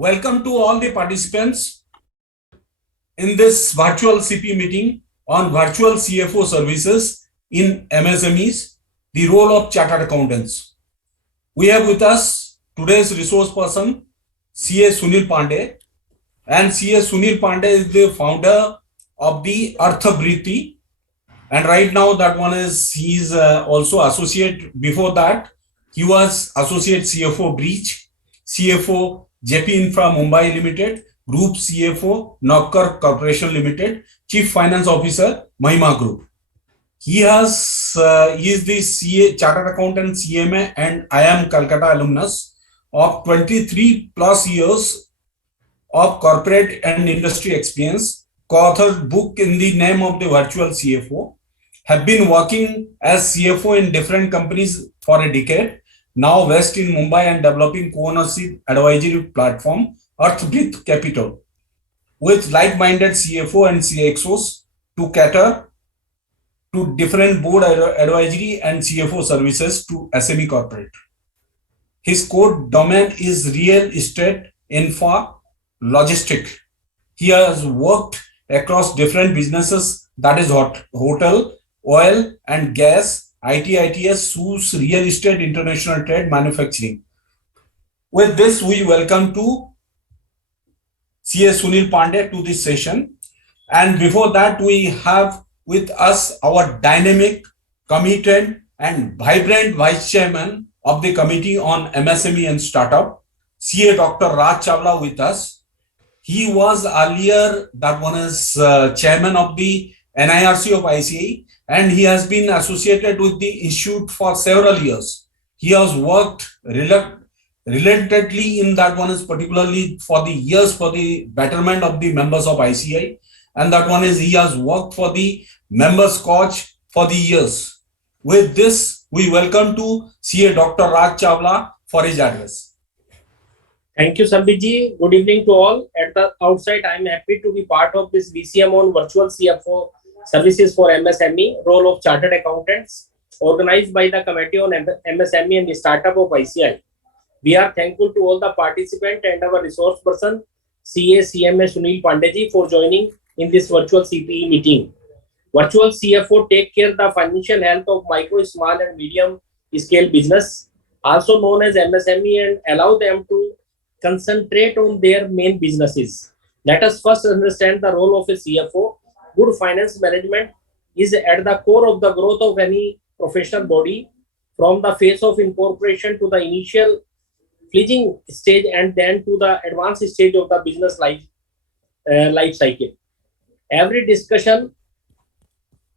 Welcome to all the participants in this virtual CP meeting on virtual CFO services in MSMEs, the role of chartered accountants. We have with us today's resource person, CA Sunil Pandey, and CA Sunil Pandey is the founder of the Arthabriti, and right now he is also associate. Before that, he was associate CFO Breach, CFO JP Infra Mumbai Limited, Group CFO Knocker Corporation Limited, Chief Finance Officer Mahima Group. He is the CA Chartered Accountant CMA and IIM Calcutta alumnus of 23 plus years of corporate and industry experience. Co-authored book in the name of the virtual CFO. Have been working as CFO in different companies for a decade. Now based in Mumbai and developing co-ownership advisory platform Earthbreath Capital with like-minded CFO and CXOs to cater to different board advisory and CFO services to SME corporate. His core domain is real estate, infra, logistic. He has worked across different businesses, that is hotel, oil and gas, ITS, SUS, real estate, international trade, manufacturing. With this, we welcome to CA Sunil Pandey to this session. And before that, we have with us our dynamic, committed and vibrant Vice Chairman of the Committee on MSME and Startup, CA Dr. Raj Chawla with us. He was earlier chairman of the NIRC of ICI, and he has been associated with the institute for several years. He has worked relatedly in particularly for the years for the betterment of the members of ICI, and he has worked for the members coach for the years. With this, we welcome to CA Dr. Raj Chawla for his address. Thank you, Sambhiji. Good evening to all. At the outside, I am happy to be part of this VCM on virtual CFO services for MSME, role of chartered accountants, organized by the Committee on MSME and the Startup of ICI. We are thankful to all the participants and our resource person, CA CMA Sunil Pandey for joining in this virtual CPE meeting. Virtual CFO take care of the financial health of micro, small and medium scale business, also known as MSME, and allow them to concentrate on their main businesses. Let us first understand the role of a CFO. Good finance management is at the core of the growth of any professional body, from the phase of incorporation to the initial fledgling stage and then to the advanced stage of the business life cycle. Every discussion,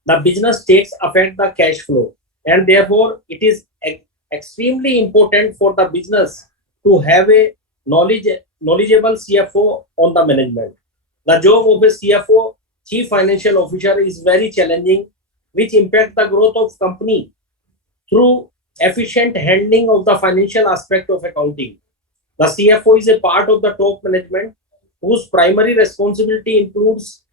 the business takes affect the cash flow, and therefore it is extremely important for the business to have a knowledgeable CFO on the management. The job of a CFO, Chief Financial Officer, is very challenging, which impact the growth of company through efficient handling of the financial aspect of accounting. The CFO is a part of the top management whose primary responsibility includes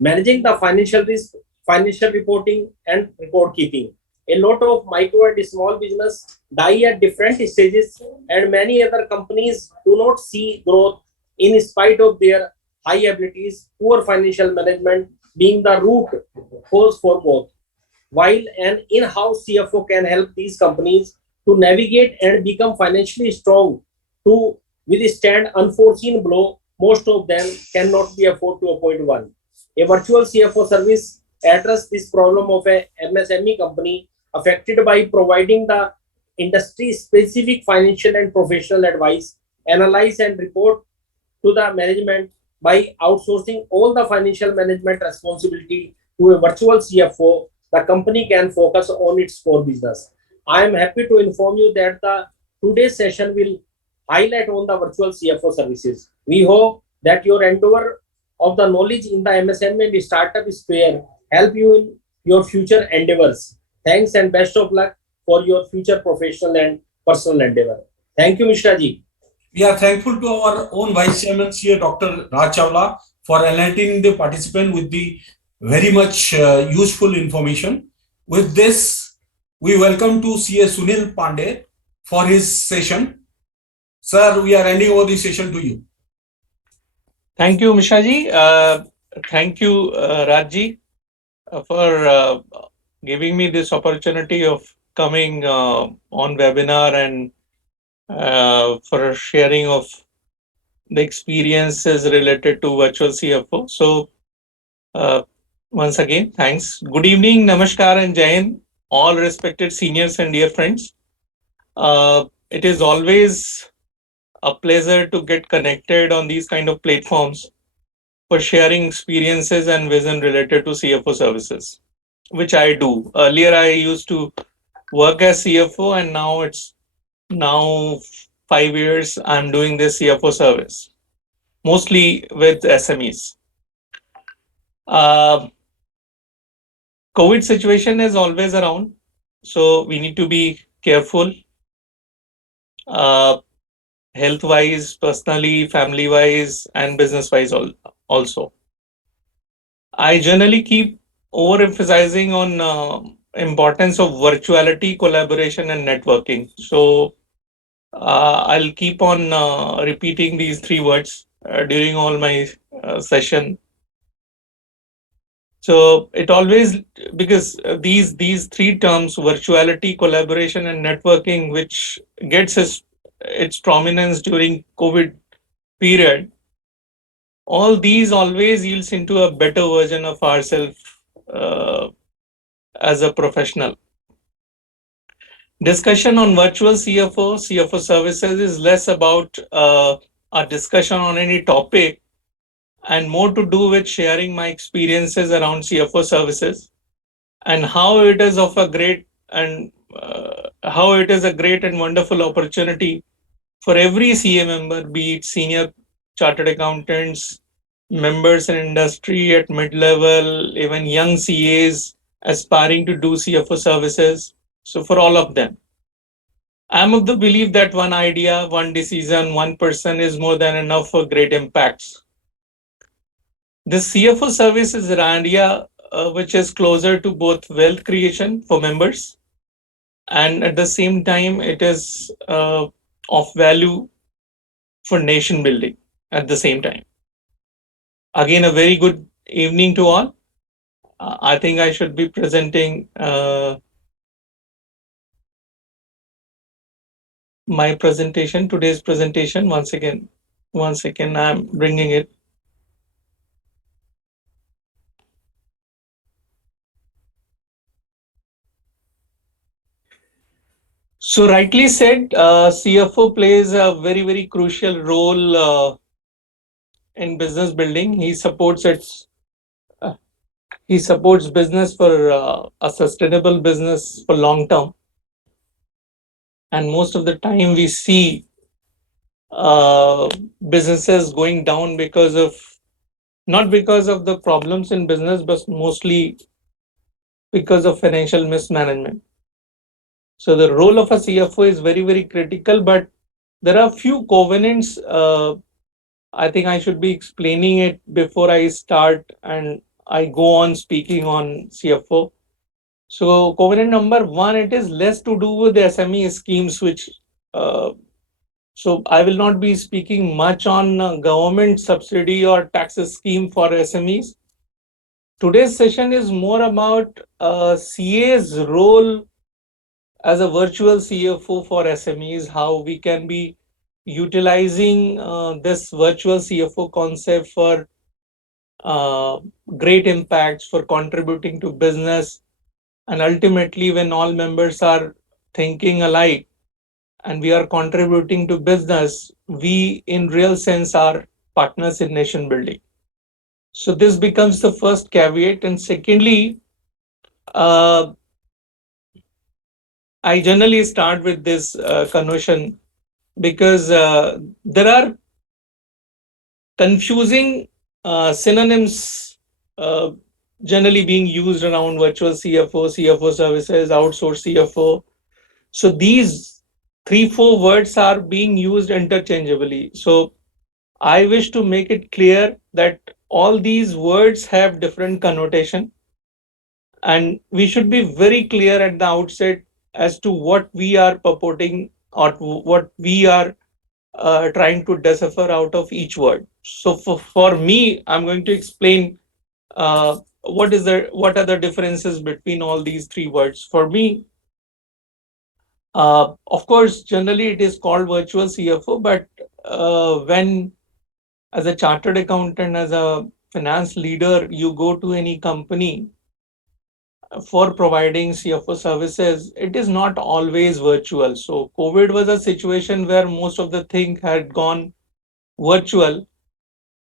managing the financial risk, financial reporting and record keeping. A lot of micro and small business die at different stages, and many other companies do not see growth in spite of their high abilities, poor financial management being the root cause for both. While an in-house CFO can help these companies to navigate and become financially strong to withstand unforeseen blow, most of them cannot be afford to appoint one. A virtual CFO service addresses this problem of a MSME company affected by providing the industry-specific financial and professional advice, analyze and report to the management. By outsourcing all the financial management responsibility to a virtual CFO, the company can focus on its core business. I am happy to inform you that the today's session will highlight on the virtual CFO services. We hope that your endeavor of the knowledge in the MSME and the startup sphere help you in your future endeavors. Thanks and best of luck for your future professional and personal endeavor. Thank you, Mishra Ji. We are thankful to our own Vice Chairman, CA Dr. Raj Chawla, for enlightening the participant with the very much useful information. With this, we welcome to CA Sunil Pandey for his session. Sir, we are handing over the session to you. Thank you, Mishaji. Thank you, Rajji, for giving me this opportunity of coming on webinar and for sharing of the experiences related to virtual CFO. So, uh, once again, thanks. Good evening, Namaskar, and Jai Hind, all respected seniors and dear friends. It is always a pleasure to get connected on these kind of platforms for sharing experiences and vision related to CFO services, which I do. Earlier, I used to work as CFO, and now 5 years I'm doing this CFO service, mostly with SMEs. Uh, COVID situation is always around, so we need to be careful, uh, health wise, personally, family wise, and business wise also. I generally keep overemphasizing on importance of virtuality, collaboration, and networking. So I'll keep on repeating these three words during all my session. So it always, because these three terms, virtuality, collaboration, and networking, which gets its prominence during COVID period, all these always yields into a better version of ourselves uh, as a professional. Discussion on virtual CFO services is less about a discussion on any topic and more to do with sharing my experiences around CFO services and how it is of a great and how it is a great and wonderful opportunity for every CA member, be it senior chartered accountants, members in industry at mid-level, even young CAs aspiring to do CFO services. So for all of them, I'm of the belief that one idea, one decision, one person is more than enough for great impacts. This CFO service is an idea which is closer to both wealth creation for members and at the same time it is of value for nation building at the same time. Again, a very good evening to all. I think I should be presenting my presentation, today's presentation. Once again, I'm bringing it. So rightly said, CFO plays a very, very crucial role in business building. Uh, he supports business for a sustainable business for long term. And most of the time we see uh, businesses going down because of not because of the problems in business, but mostly because of financial mismanagement. So the role of a CFO is very, very critical, but there are few covenants. I think I should be explaining it before I start and I go on speaking on CFO. So covenant number one, it is less to do with the SME schemes, which uh, so I will not be speaking much on government subsidy or taxes scheme for SMEs. Today's session is more about CA's role as a virtual CFO for SMEs, how we can be utilizing this virtual CFO concept for uh, great impacts, for contributing to business, and ultimately, when all members are thinking alike and we are contributing to business, we in real sense are partners in nation building. So this becomes the first caveat. And secondly, uh, I generally start with this connotation because there are confusing synonyms uh, generally being used around virtual CFO services, outsource CFO. So these three, four words are being used interchangeably. So I wish to make it clear that all these words have different connotation and we should be very clear at the outset as to what we are purporting or what we are trying to decipher out of each word. So for me, I'm going to explain what are the differences between all these three words. For me, of course, generally it is called virtual CFO, but when as a chartered accountant, as a finance leader, you go to any company for providing CFO services, it is not always virtual. So COVID was a situation where most of the thing had gone virtual.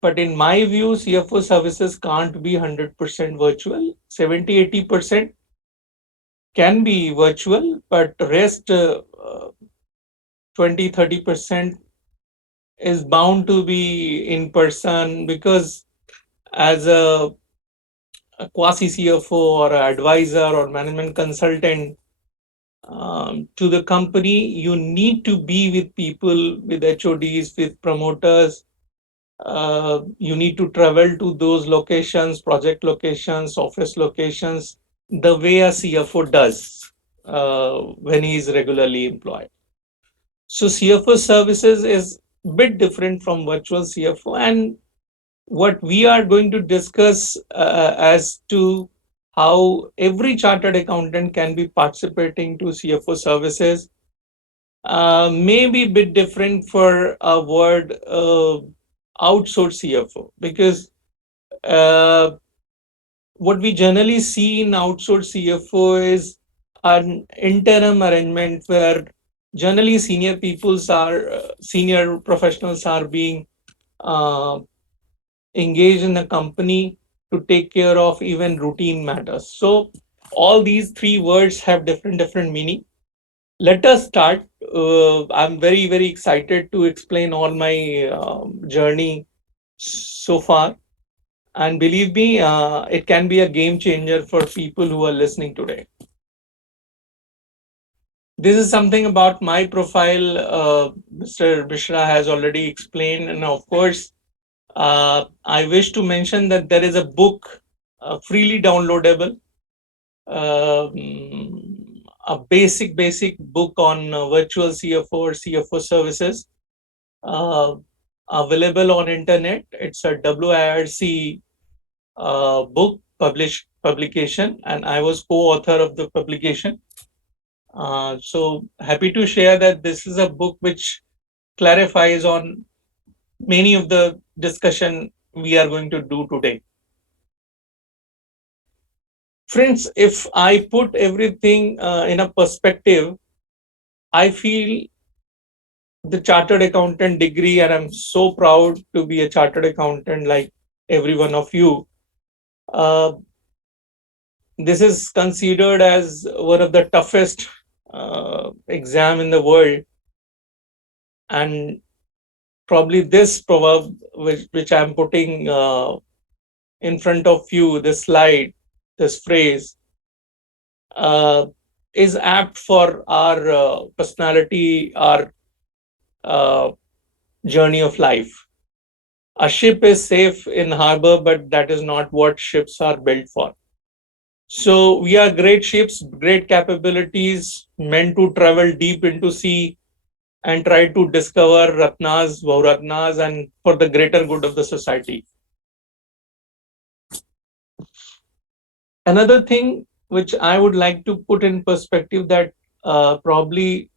But in my view, CFO services can't be 100% virtual. 70-80% can be virtual, but rest 20-30% is bound to be in person, because as a quasi CFO or an advisor or management consultant to the company, you need to be with people, with HODs, with promoters. You need to travel to those locations, project locations, office locations, the way a CFO does when he is regularly employed. So CFO services is a bit different from virtual CFO, and what we are going to discuss as to how every chartered accountant can be participating to CFO services may be a bit different for a word outsource CFO, because uh, what we generally see in outsource CFO is an interim arrangement where generally senior professionals are being uh, engaged in the company to take care of even routine matters. So all these three words have different meaning. Let us start. I'm very excited to explain all my journey so far, and believe me, it can be a game changer for people who are listening today. This is something about my profile. Mr. Mishra has already explained, and of course, I wish to mention that there is a book freely downloadable, a basic book on virtual CFO or CFO services, uh, available on internet. It's a WIRC book publication, and I was co-author of the publication. So happy to share that this is a book which clarifies on many of the discussion we are going to do today. Friends, if I put everything in a perspective, I feel the chartered accountant degree, and I'm so proud to be a chartered accountant like every one of you. Uh, this is considered as one of the toughest exam in the world, and probably this proverb which I'm putting in front of you, this slide, this phrase, uh, is apt for our personality, our uh, journey of life. A ship is safe in harbor, but that is not what ships are built for. So we are great ships, great capabilities, meant to travel deep into sea and try to discover ratnas, Vauratnas, and for the greater good of the society. Another thing which I would like to put in perspective, that probably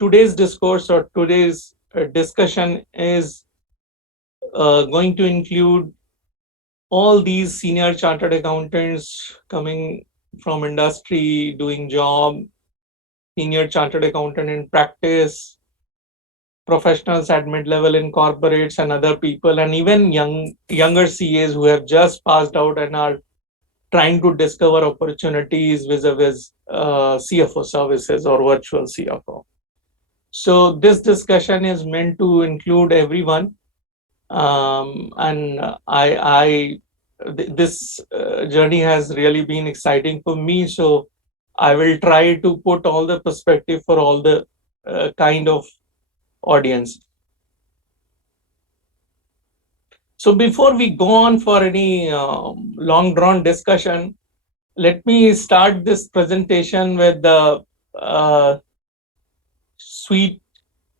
today's discourse or today's discussion is going to include all these senior chartered accountants coming from industry, doing job, senior chartered accountant in practice, professionals at mid-level in corporates and other people, and even younger CAs who have just passed out and are trying to discover opportunities vis-a-vis CFO services or virtual CFO. So this discussion is meant to include everyone, and this journey has really been exciting for me. So I will try to put all the perspective for all the kind of audience. So before we go on for any long drawn discussion, let me start this presentation with the sweet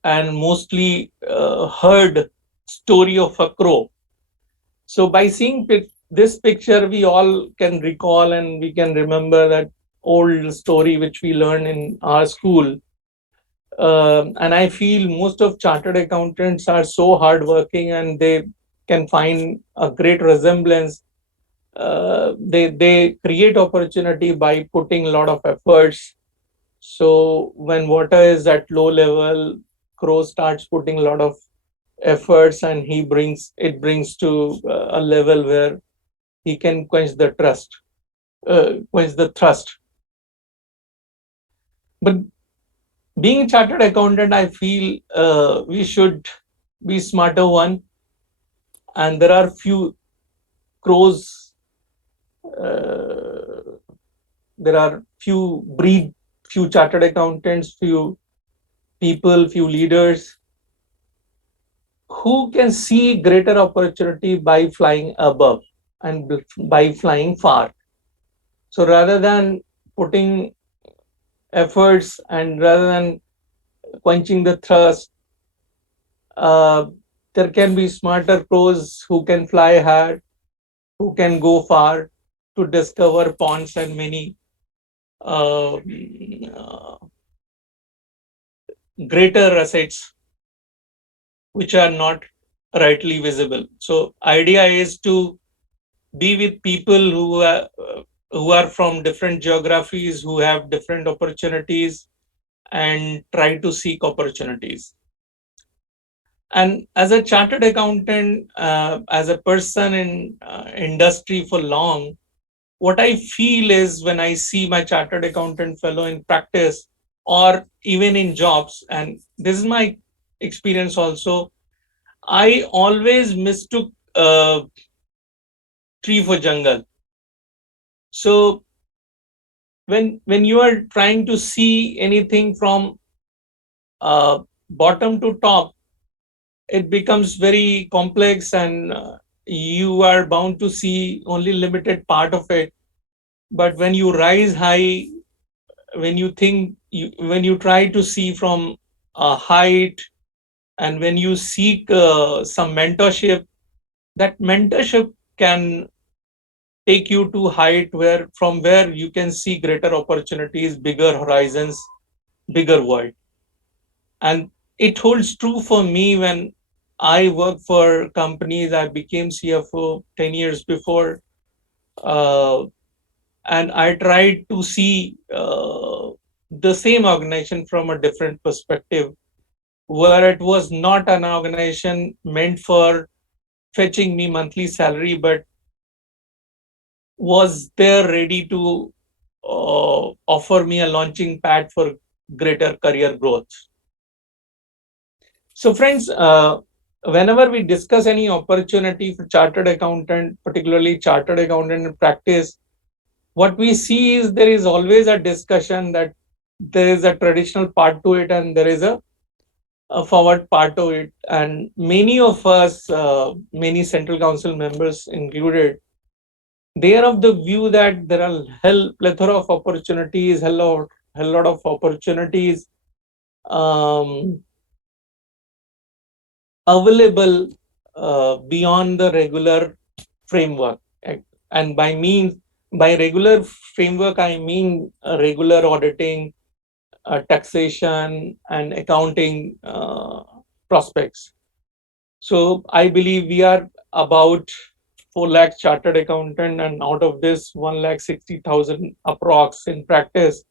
and mostly heard story of a crow. So by seeing this picture, we all can recall and we can remember that old story which we learned in our school. And I feel most of chartered accountants are so hardworking and they can find a great resemblance. They create opportunity by putting a lot of efforts. So when water is at low level, crow starts putting a lot of efforts, and brings to a level where he can quench the thirst. But being a chartered accountant, I feel we should be smarter one, and there are few crows. Uh, there are few chartered accountants, few people, few leaders who can see greater opportunity by flying above and by flying far. So rather than putting efforts and rather than quenching the thirst, uh, there can be smarter crows who can fly high, who can go far to discover ponds and many uh, uh, greater assets which are not rightly visible. So idea is to be with people who are from different geographies, who have different opportunities, and try to seek opportunities. And as a chartered accountant, as a person in industry for long, what I feel is when I see my chartered accountant fellow in practice or even in jobs, and this is my experience also, I always mistook tree for jungle. So when you are trying to see anything from bottom to top, it becomes very complex, and you are bound to see only limited part of it. But when you rise high, when you try to see from a height, and when you seek some mentorship, that mentorship can take you to height where you can see greater opportunities, bigger horizons, bigger world. And it holds true for me when I work for companies. I became CFO 10 years before, uh, and I tried to see the same organization from a different perspective, where it was not an organization meant for fetching me monthly salary, but was there ready to offer me a launching pad for greater career growth. So, friends, whenever we discuss any opportunity for chartered accountant, particularly chartered accountant in practice, what we see is there is always a discussion that there is a traditional part to it and there is a forward part to it. And many of us, many central council members included, they are of the view that there are plethora of opportunities, hell lot of opportunities um, available beyond the regular framework. And by regular framework, I mean regular auditing, taxation, and accounting prospects. So I believe we are about 4 lakh chartered accountant, and out of this 1,60,000 approx in practice.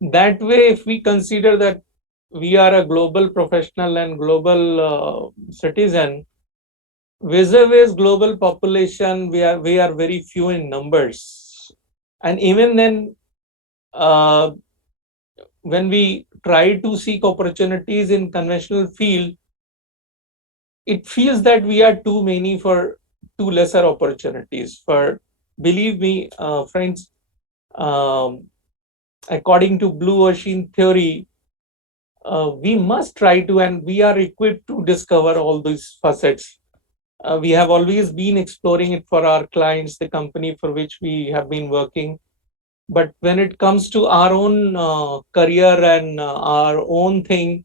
That way, if we consider that we are a global professional and global citizen, vis-a-vis global population, we are very few in numbers. And even then, uh, when we try to seek opportunities in conventional field, it feels that we are too many for too lesser opportunities. For believe me, friends, um, according to blue ocean theory, we must try to, and we are equipped to discover all these facets. We have always been exploring it for our clients, the company for which we have been working. But when it comes to our own career and our own thing,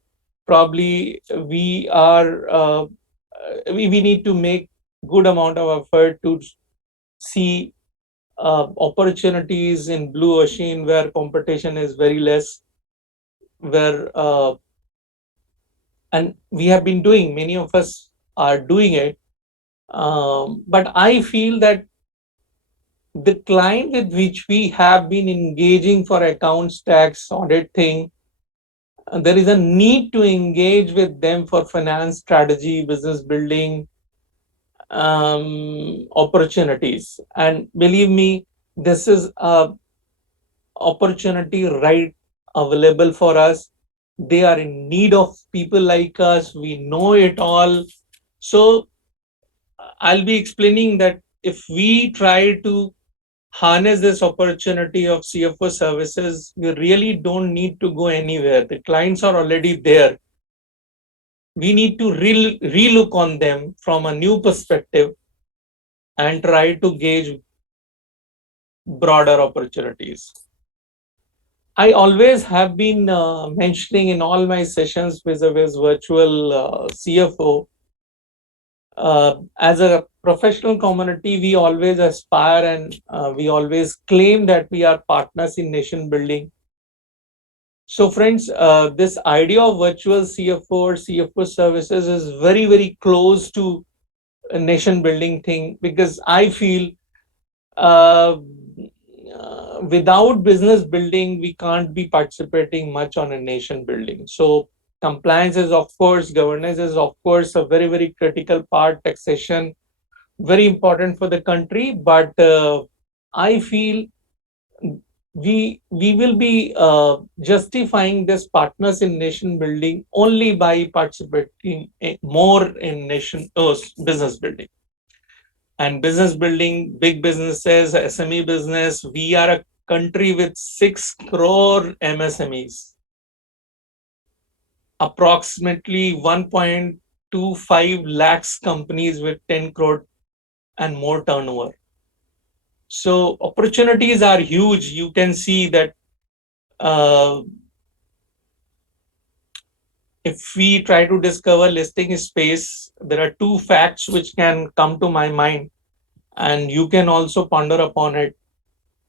probably we are we need to make good amount of effort to see opportunities in blue ocean where competition is very less, where and we have been doing, many of us are doing it. But I feel that the client with which we have been engaging for accounts, tax, audit thing, there is a need to engage with them for finance strategy, business building, opportunities. And believe me, this is a opportunity right available for us. They are in need of people like us. We know it all. So I'll be explaining that if we try to harness this opportunity of CFO services, we really don't need to go anywhere. The clients are already there. We need to relook on them from a new perspective and try to gauge broader opportunities. I always have been mentioning in all my sessions with a virtual CFO, as a professional community, we always aspire and we always claim that we are partners in nation building. So friends, this idea of virtual CFO or CFO services is very, very close to a nation building thing, because I feel without business building, we can't be participating much on a nation building. So compliance is of course, governance is of course a very, very critical part, taxation, very important for the country. But I feel we will be justifying this partners in nation building only by participating more in nation business building. And business building, big businesses, SME business, we are a country with 6 crore MSMEs, approximately 1.25 lakhs companies with 10 crore and more turnover. So opportunities are huge. You can see that if we try to discover listing space, there are two facts which can come to my mind, and you can also ponder upon it.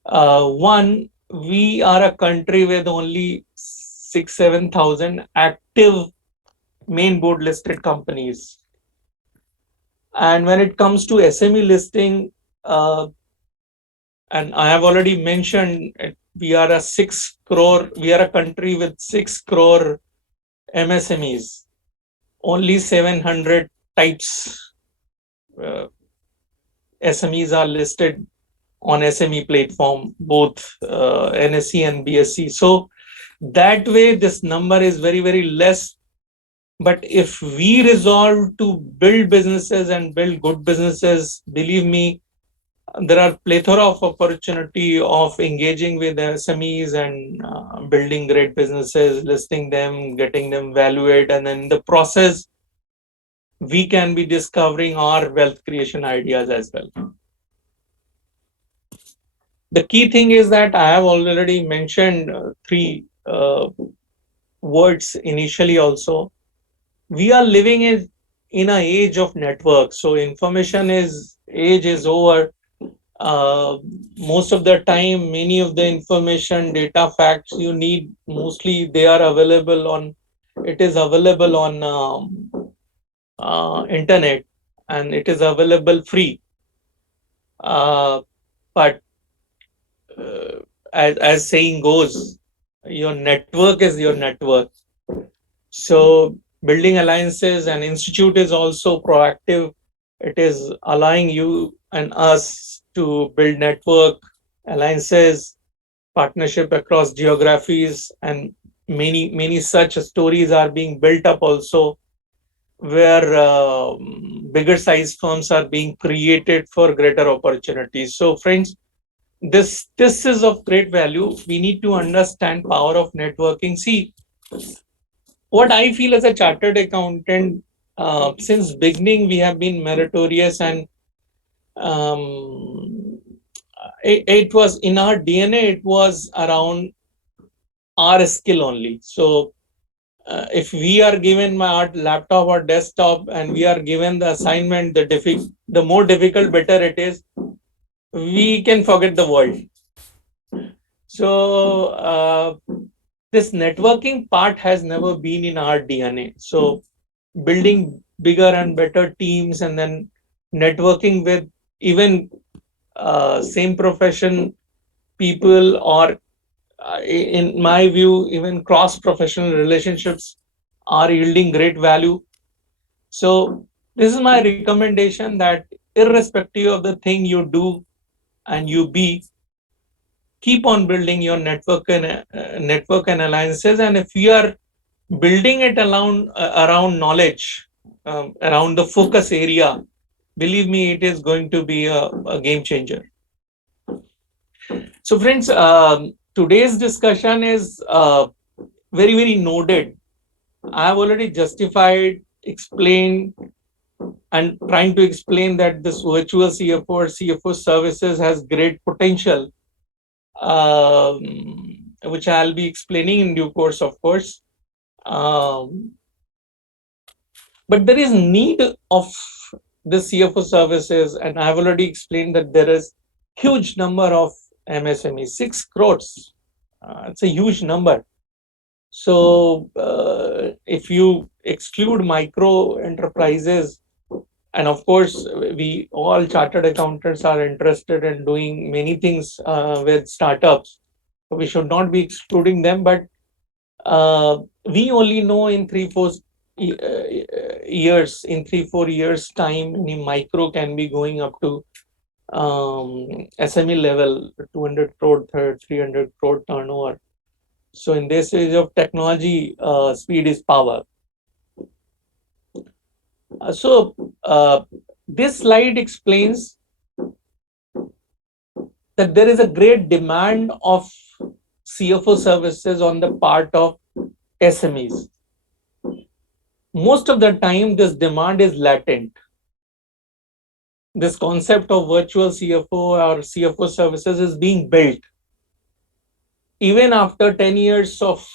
One, we are a country with only 6,000-7,000 active main board listed companies. And when it comes to SME listing, and I have already mentioned, we are a 6 crore, we are a country with 6 crore MSMEs, only 700 types SMEs are listed on SME platform, both NSE and BSE. So that way, this number is very, very less. But if we resolve to build businesses and build good businesses, believe me, there are plethora of opportunity of engaging with SMEs and building great businesses, listing them, getting them valued, and then in the process, we can be discovering our wealth creation ideas as well. The key thing is that I have already mentioned three words initially also. We are living in an age of networks. So information age is over. Most of the time, many of the information, data, facts you need, mostly they are available on, it is available on internet, and it is available free. But as saying goes, your network is your network. So building alliances and institute is also proactive. It is allowing you and us to build network, alliances, partnership across geographies, and many such stories are being built up also, where bigger size firms are being created for greater opportunities. So friends, this is of great value. We need to understand power of networking. See, what I feel as a chartered accountant, since beginning we have been meritorious, and it was in our DNA. It was around our skill only. So if we are given our laptop or desktop and we are given the assignment, the more difficult, better it is, we can forget the world. So this networking part has never been in our DNA. So building bigger and better teams and then networking with even same profession people, or in my view, even cross professional relationships are yielding great value. So this is my recommendation, that irrespective of the thing you do and you be, keep on building your network and alliances. And if you are building it around knowledge, around the focus area, believe me, it is going to be a game changer. So friends, today's discussion is very, very noted. I have already justified, explained, and trying to explain that this virtual CFO or CFO services has great potential, which I'll be explaining in due course, of course. But there is need of the CFO services, and I've already explained that there is huge number of MSMEs, 6 crores. It's a huge number. So if you exclude micro enterprises, and of course, we all chartered accountants are interested in doing many things with startups. We should not be excluding them, but we only know in 3-4 years, in 3-4 years time, any micro can be going up to SME level, 200 crore, 300 crore turnover. So in this age of technology, speed is power. So this slide explains that there is a great demand of CFO services on the part of SMEs. Most of the time, this demand is latent. This concept of virtual CFO or CFO services is being built. Even after 10 years of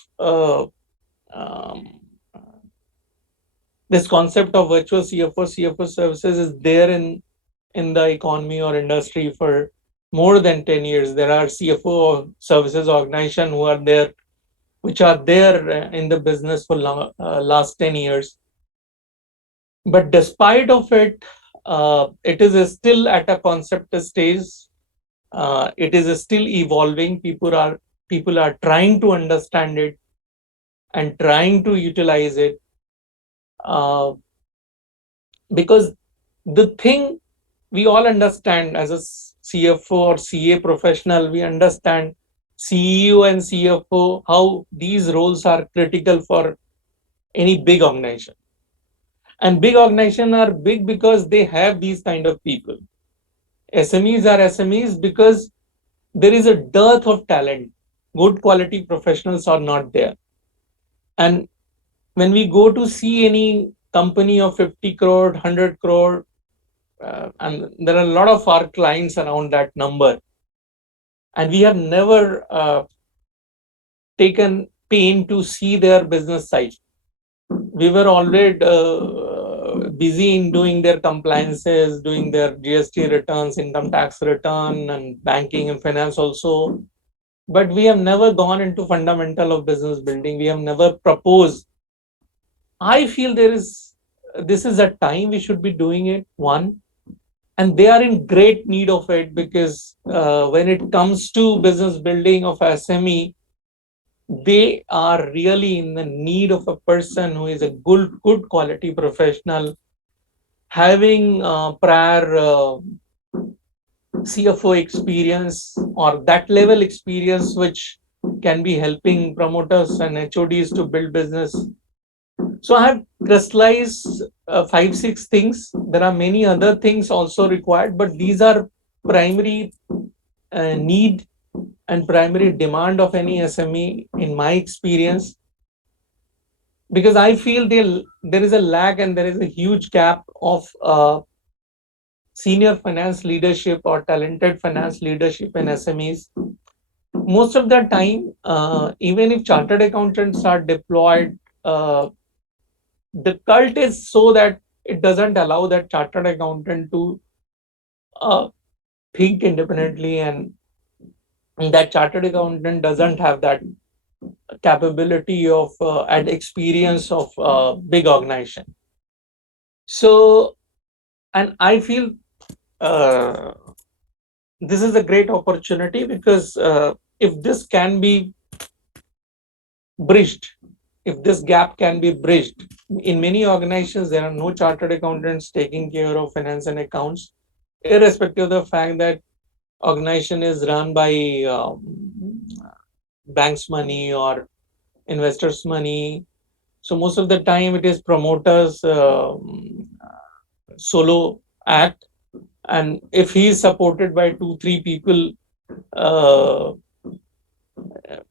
this concept of virtual CFO services is there in the economy or industry for more than 10 years. There are CFO services organizations who are there, which are there in the business for last 10 years. But despite of it, it is still at a concept stage. It is still evolving. People are trying to understand it and trying to utilize it. Because the thing we all understand as a CFO or CA professional, we understand CEO and CFO, how these roles are critical for any big organization. And big organizations are big because they have these kind of people. SMEs are SMEs because there is a dearth of talent. Good quality professionals are not there. And when we go to see any company of 50 crore, 100 crore, and there are a lot of our clients around that number, and we have never taken pain to see their business side. We were already busy in doing their compliances, doing their GST returns, income tax return, and banking and finance also. But we have never gone into fundamental of business building. We have never proposed. I feel this is a time we should be doing it, one. And they are in great need of it, because when it comes to business building of SME, they are really in the need of a person who is a good quality professional, having prior CFO experience or that level experience, which can be helping promoters and HODs to build business. So I have crystallized 5-6 things. There are many other things also required, but these are primary need and primary demand of any SME in my experience, because I feel there is a lack and there is a huge gap of senior finance leadership or talented finance leadership in SMEs. Most of the time, even if chartered accountants are deployed the cult is so that it doesn't allow that chartered accountant to think independently, and that chartered accountant doesn't have that capability of and experience of big organization. So, and I feel uh, this is a great opportunity, because if this can be bridged, if this gap can be bridged, in many organizations there are no chartered accountants taking care of finance and accounts, irrespective of the fact that organization is run by banks money or investors money. So most of the time it is promoters solo act, and if he is supported by 2 3 people, uh,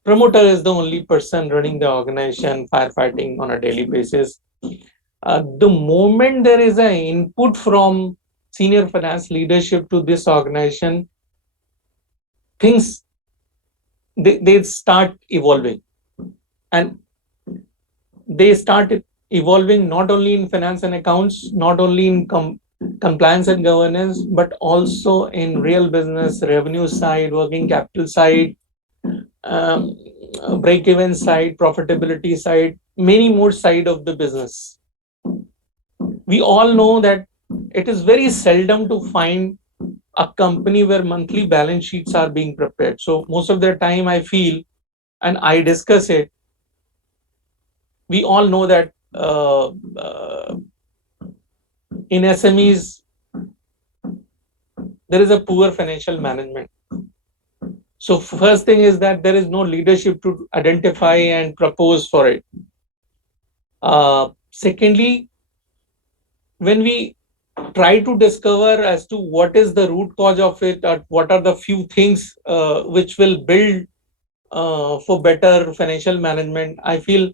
promoter is the only person running the organization, firefighting on a daily basis. The moment there is an input from senior finance leadership to this organization, things they start evolving, and they start evolving not only in finance and accounts, not only in compliance and governance, but also in real business, revenue side, working capital side, um, break-even side, profitability side, many more side of the business. We all know that it is very seldom to find a company where monthly balance sheets are being prepared. So most of the time I feel, and I discuss it, we all know that in SMEs there is a poor financial management. So first thing is that there is no leadership to identify and propose for it. Secondly, when we try to discover as to what is the root cause of it, or what are the few things which will build for better financial management, I feel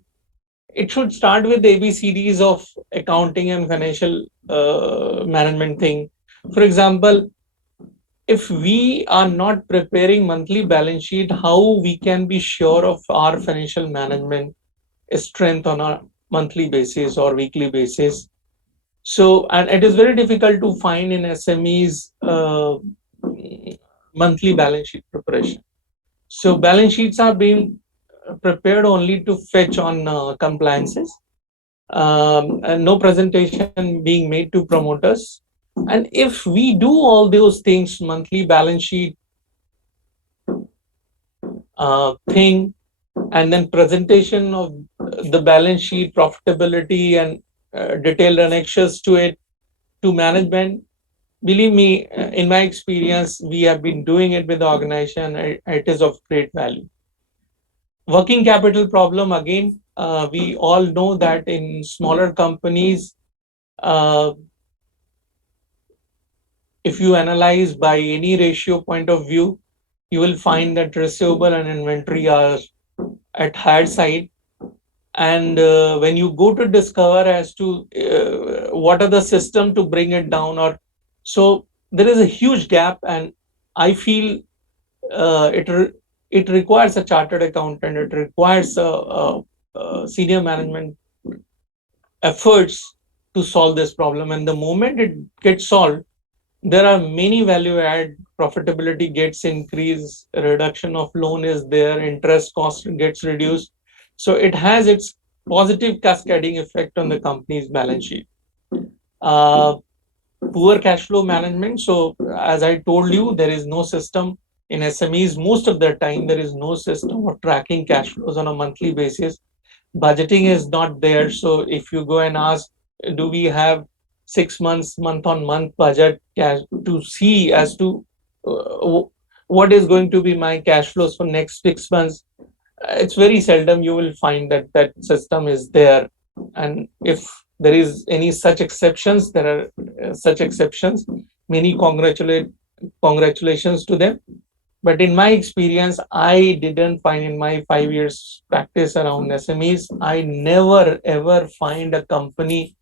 it should start with ABCDs of accounting and financial management thing. For example, if we are not preparing monthly balance sheet, how we can be sure of our financial management strength on a monthly basis or weekly basis? So, and it is very difficult to find in SMEs monthly balance sheet preparation. So balance sheets are being prepared only to fetch on compliances, and no presentation being made to promoters. And if we do all those things, monthly balance sheet thing, and then presentation of the balance sheet, profitability, and detailed annexures to it to management, believe me, in my experience, we have been doing it with the organization. It is of great value. Working capital problem, again, we all know that in smaller companies, uh, if you analyze by any ratio point of view, you will find that receivable and inventory are at higher side. And when you go to discover as to what are the system to bring it down, or so there is a huge gap, and I feel it requires a chartered accountant, it requires a senior management efforts to solve this problem. And the moment it gets solved, there are many value add, profitability gets increased, reduction of loan is there, interest cost gets reduced. So it has its positive cascading effect on the company's balance sheet. uh, Poor cash flow management. So as I told you, there is no system in SMEs. Most of the time there is no system of tracking cash flows on a monthly basis. Budgeting is not there. So if you go and ask, do we have 6 months month on month budget cash to see as to what is going to be my cash flows for next 6 months, it's very seldom you will find that that system is there. And if there is any such exceptions, there are such exceptions, many congratulations to them. But in my experience, I didn't find, in my 5 years practice around SMEs, I never ever find a company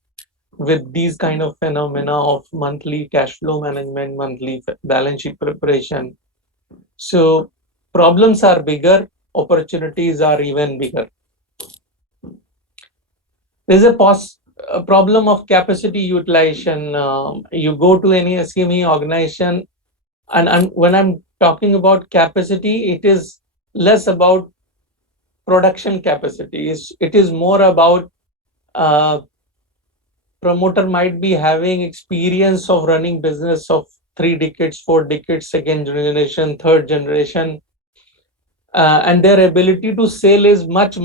with these kind of phenomena of monthly cash flow management, monthly balance sheet preparation. So problems are bigger, opportunities are even bigger. There's a problem of capacity utilization. You go to any SME organization, and when I'm talking about capacity, it is less about production capacity. It is more about uh, promoter might be having experience of running business of 3 decades, 4 decades, second generation, third generation, and their ability to sell is much,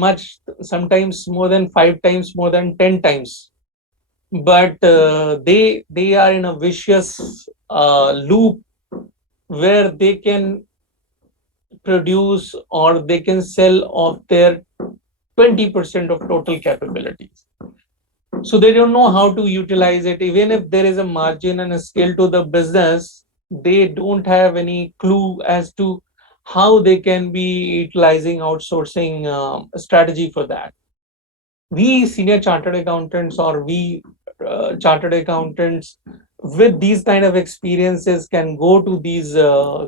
sometimes more than 5 times, more than 10 times. But they are in a vicious loop where they can produce or they can sell of their 20% of total capabilities. So they don't know how to utilize it. Even if there is a margin and a scale to the business, they don't have any clue as to how they can be utilizing outsourcing strategy for that. We senior chartered accountants, or we chartered accountants with these kind of experiences, can go to these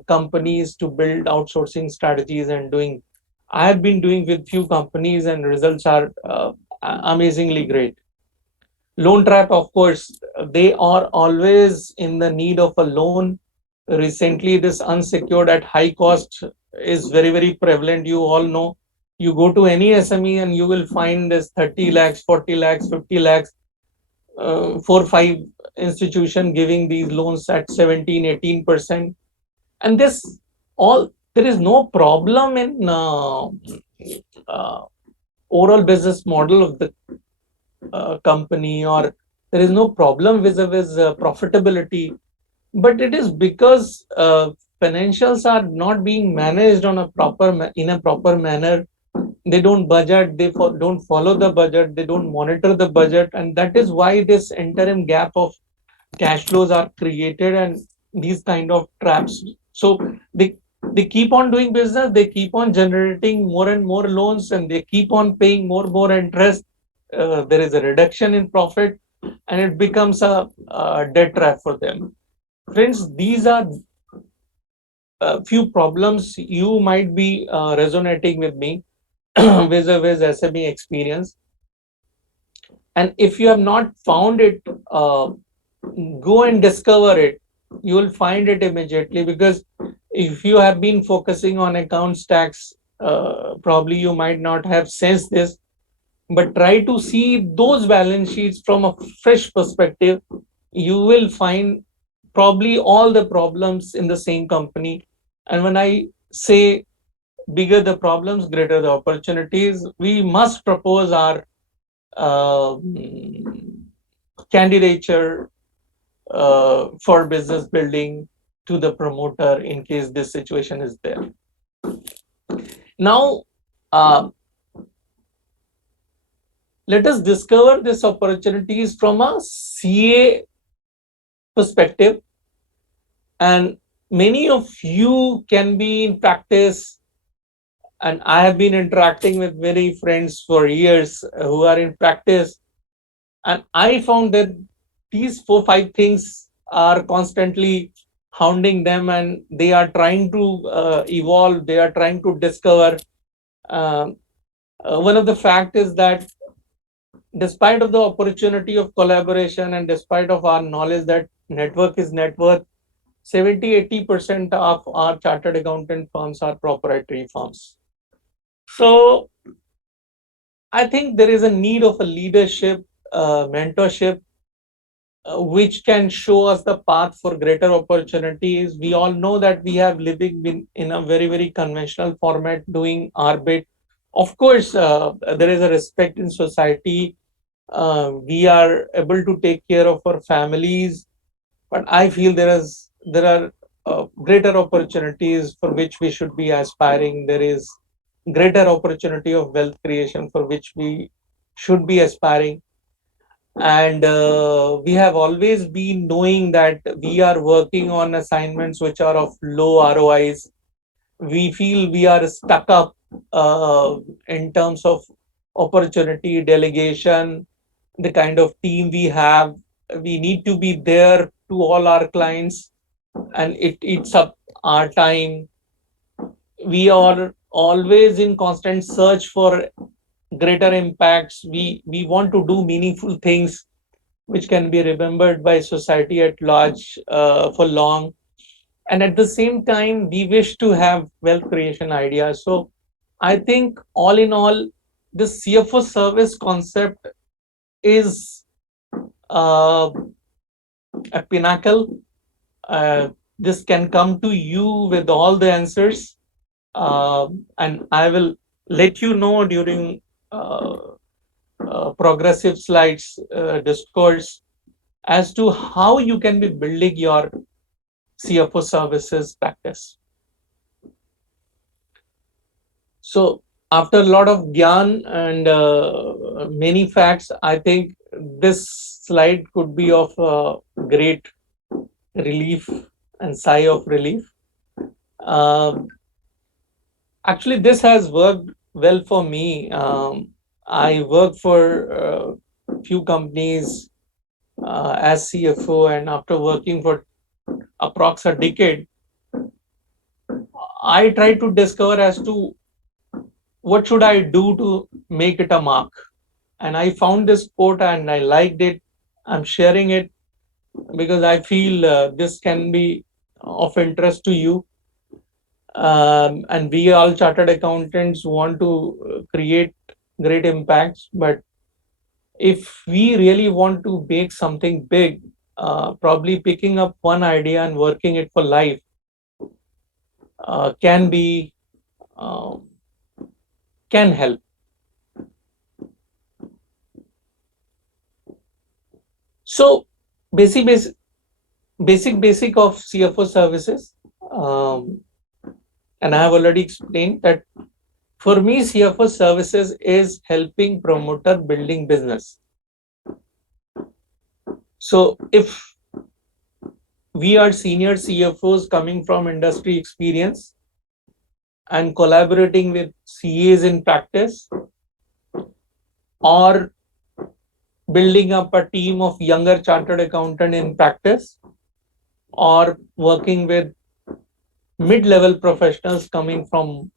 companies to build outsourcing strategies and doing. I have been doing with few companies and results are amazingly great. Loan trap, of course, they are always in the need of a loan. Recently, this unsecured at high cost is very prevalent. You all know, you go to any SME and you will find this 30 lakhs, 40 lakhs, 50 lakhs, 4 5 institution giving these loans at 17 18%. And this all, there is no problem in uh, overall business model of the company, or there is no problem vis-a-vis profitability, but it is because financials are not being managed on a in a proper manner. They don't budget, don't follow the budget, they don't monitor the budget, and that is why this interim gap of cash flows are created and these kind of traps. So they keep on doing business, they keep on generating more and more loans, and they keep on paying more interest. There is a reduction in profit, and it becomes a debt trap for them. Friends, these are a few problems you might be resonating with me vis-a-vis SME experience. And if you have not found it, go and discover it. You will find it immediately, because if you have been focusing on accounts tax, probably you might not have sensed this, but try to see those balance sheets from a fresh perspective. You will find probably all the problems in the same company. And when I say bigger the problems, greater the opportunities, we must propose our uh, candidature for business building to the promoter in case this situation is there. Now, let us discover these opportunities from a CA perspective. And many of you can be in practice, and I have been interacting with many friends for years who are in practice, and I found that these 4 5 things are constantly hounding them, and they are trying to evolve, they are trying to discover. Um, one of the fact is that despite of the opportunity of collaboration, and despite of our knowledge that network is net worth, 70 80% of our chartered accountant firms are proprietary firms. So I think there is a need of a leadership, mentorship, which can show us the path for greater opportunities. We all know that we have living in a very conventional format, doing our bit. Of course, there is a respect in society. We are able to take care of our families, but I feel there are greater opportunities for which we should be aspiring. There is greater opportunity of wealth creation for which we should be aspiring. And we have always been knowing that we are working on assignments which are of low ROIs. We feel we are stuck up in terms of opportunity, delegation, the kind of team we have. We need to be there to all our clients, and it eats up our time. We are always in constant search for greater impacts. We want to do meaningful things which can be remembered by society at large for long. And at the same time, we wish to have wealth creation ideas. So I think all in all, this CFO service concept is uh, a pinnacle. This can come to you with all the answers, and I will let you know during uh, progressive slides discourse as to how you can be building your CFO services practice. So after a lot of gyan and many facts, I think this slide could be of great relief and sigh of relief. Um, Actually, this has worked well for me. I work for few companies as CFO, and after working for approx a decade, I try to discover as to what should I do to make it a mark. And I found this quote and I liked it. I'm sharing it because I feel this can be of interest to you. And we all chartered accountants want to create great impacts, but if we really want to make something big, probably picking up one idea and working it for life can be um, can help. So basic basic basic of CFO services, um, and I have already explained that for me CFO services is helping promoter building business. So if we are senior CFOs coming from industry experience and collaborating with CAs in practice, or building up a team of younger chartered accountant in practice, or working with mid-level professionals coming from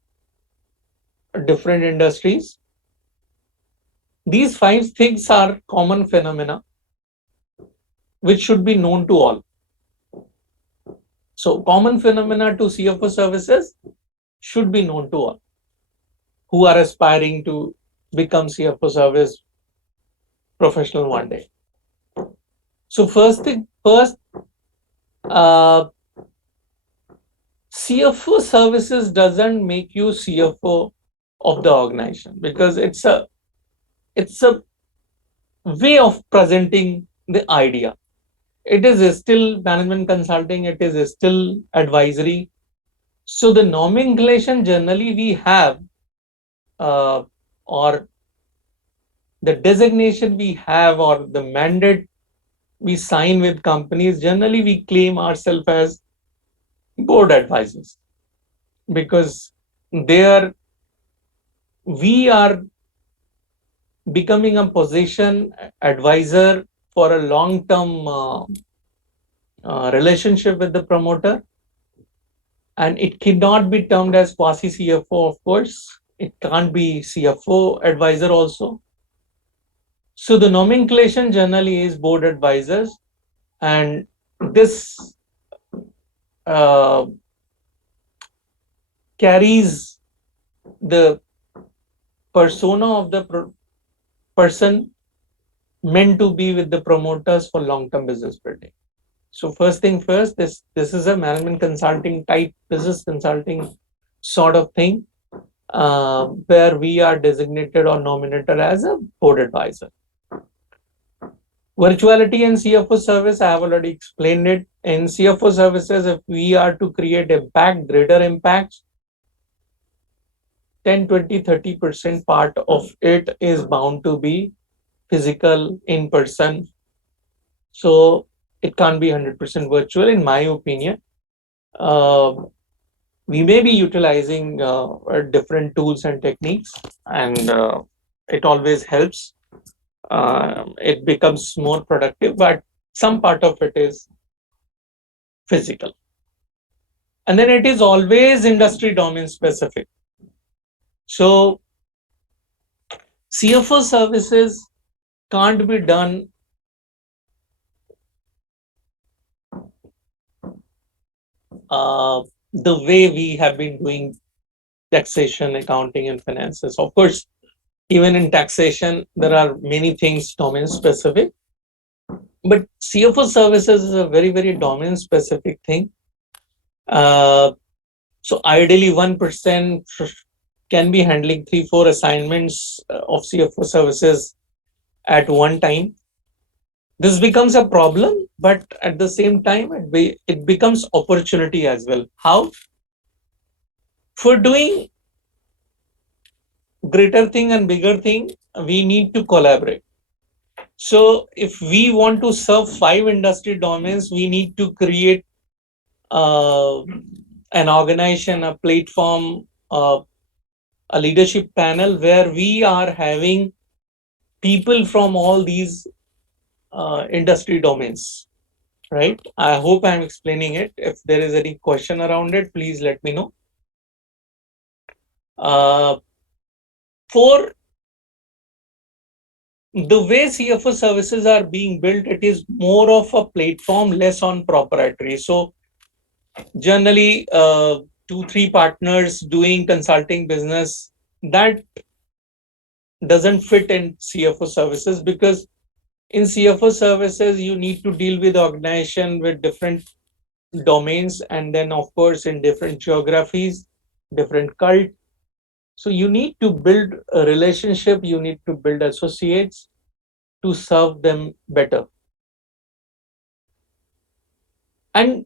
different industries. These five things are common phenomena which should be known to all. So common phenomena to CFO services should be known to all who are aspiring to become CFO service professional one day. So first, uh, CFO services doesn't make you CFO of the organization, because it's a way of presenting the idea. It is still management consulting, it is still advisory. So the nomenclature generally we have, uh, or the designation we have, or the mandate we sign with companies, generally we claim ourselves as board advisors, because there we are becoming a position advisor for a long term relationship with the promoter, and it cannot be termed as quasi CFO. Of course, it can't be CFO advisor also. So the nomenclature generally is board advisors, and this uh, carries the persona of the person meant to be with the promoters for long-term business building. So first thing first, this is a management consulting type business consulting sort of thing, where we are designated or nominated as a board advisor. Virtuality and CFO service, I have already explained it. In CFO services, if we are to create impact, greater impacts, 10, 20, 30% part of it is bound to be physical, in person. So it can't be 100% virtual, in my opinion. We may be utilizing different tools and techniques, and it always helps. It becomes more productive, but some part of it is physical. And then it is always industry domain specific. So CFO services can't be done the way we have been doing taxation, accounting, and finances. Of course, even in taxation, there are many things domain specific, but CFO services is a very, very domain specific thing. So ideally, one person can be handling 3-4 assignments of CFO services at one time. This becomes a problem, but at the same time, it becomes opportunity as well. How? For doing greater thing and bigger thing, we need to collaborate. So if we want to serve 5 industry domains, we need to create an organization, a platform, a leadership panel where we are having people from all these industry domains, right? I hope I'm explaining it. If there is any question around it, please let me know. For the way CFO services are being built, it is more of a platform, less on proprietary. So generally, 2-3 partners doing consulting business, that doesn't fit in CFO services, because in CFO services, you need to deal with organization with different domains, and then of course in different geographies, different cult. So you need to build a relationship, you need to build associates to serve them better. And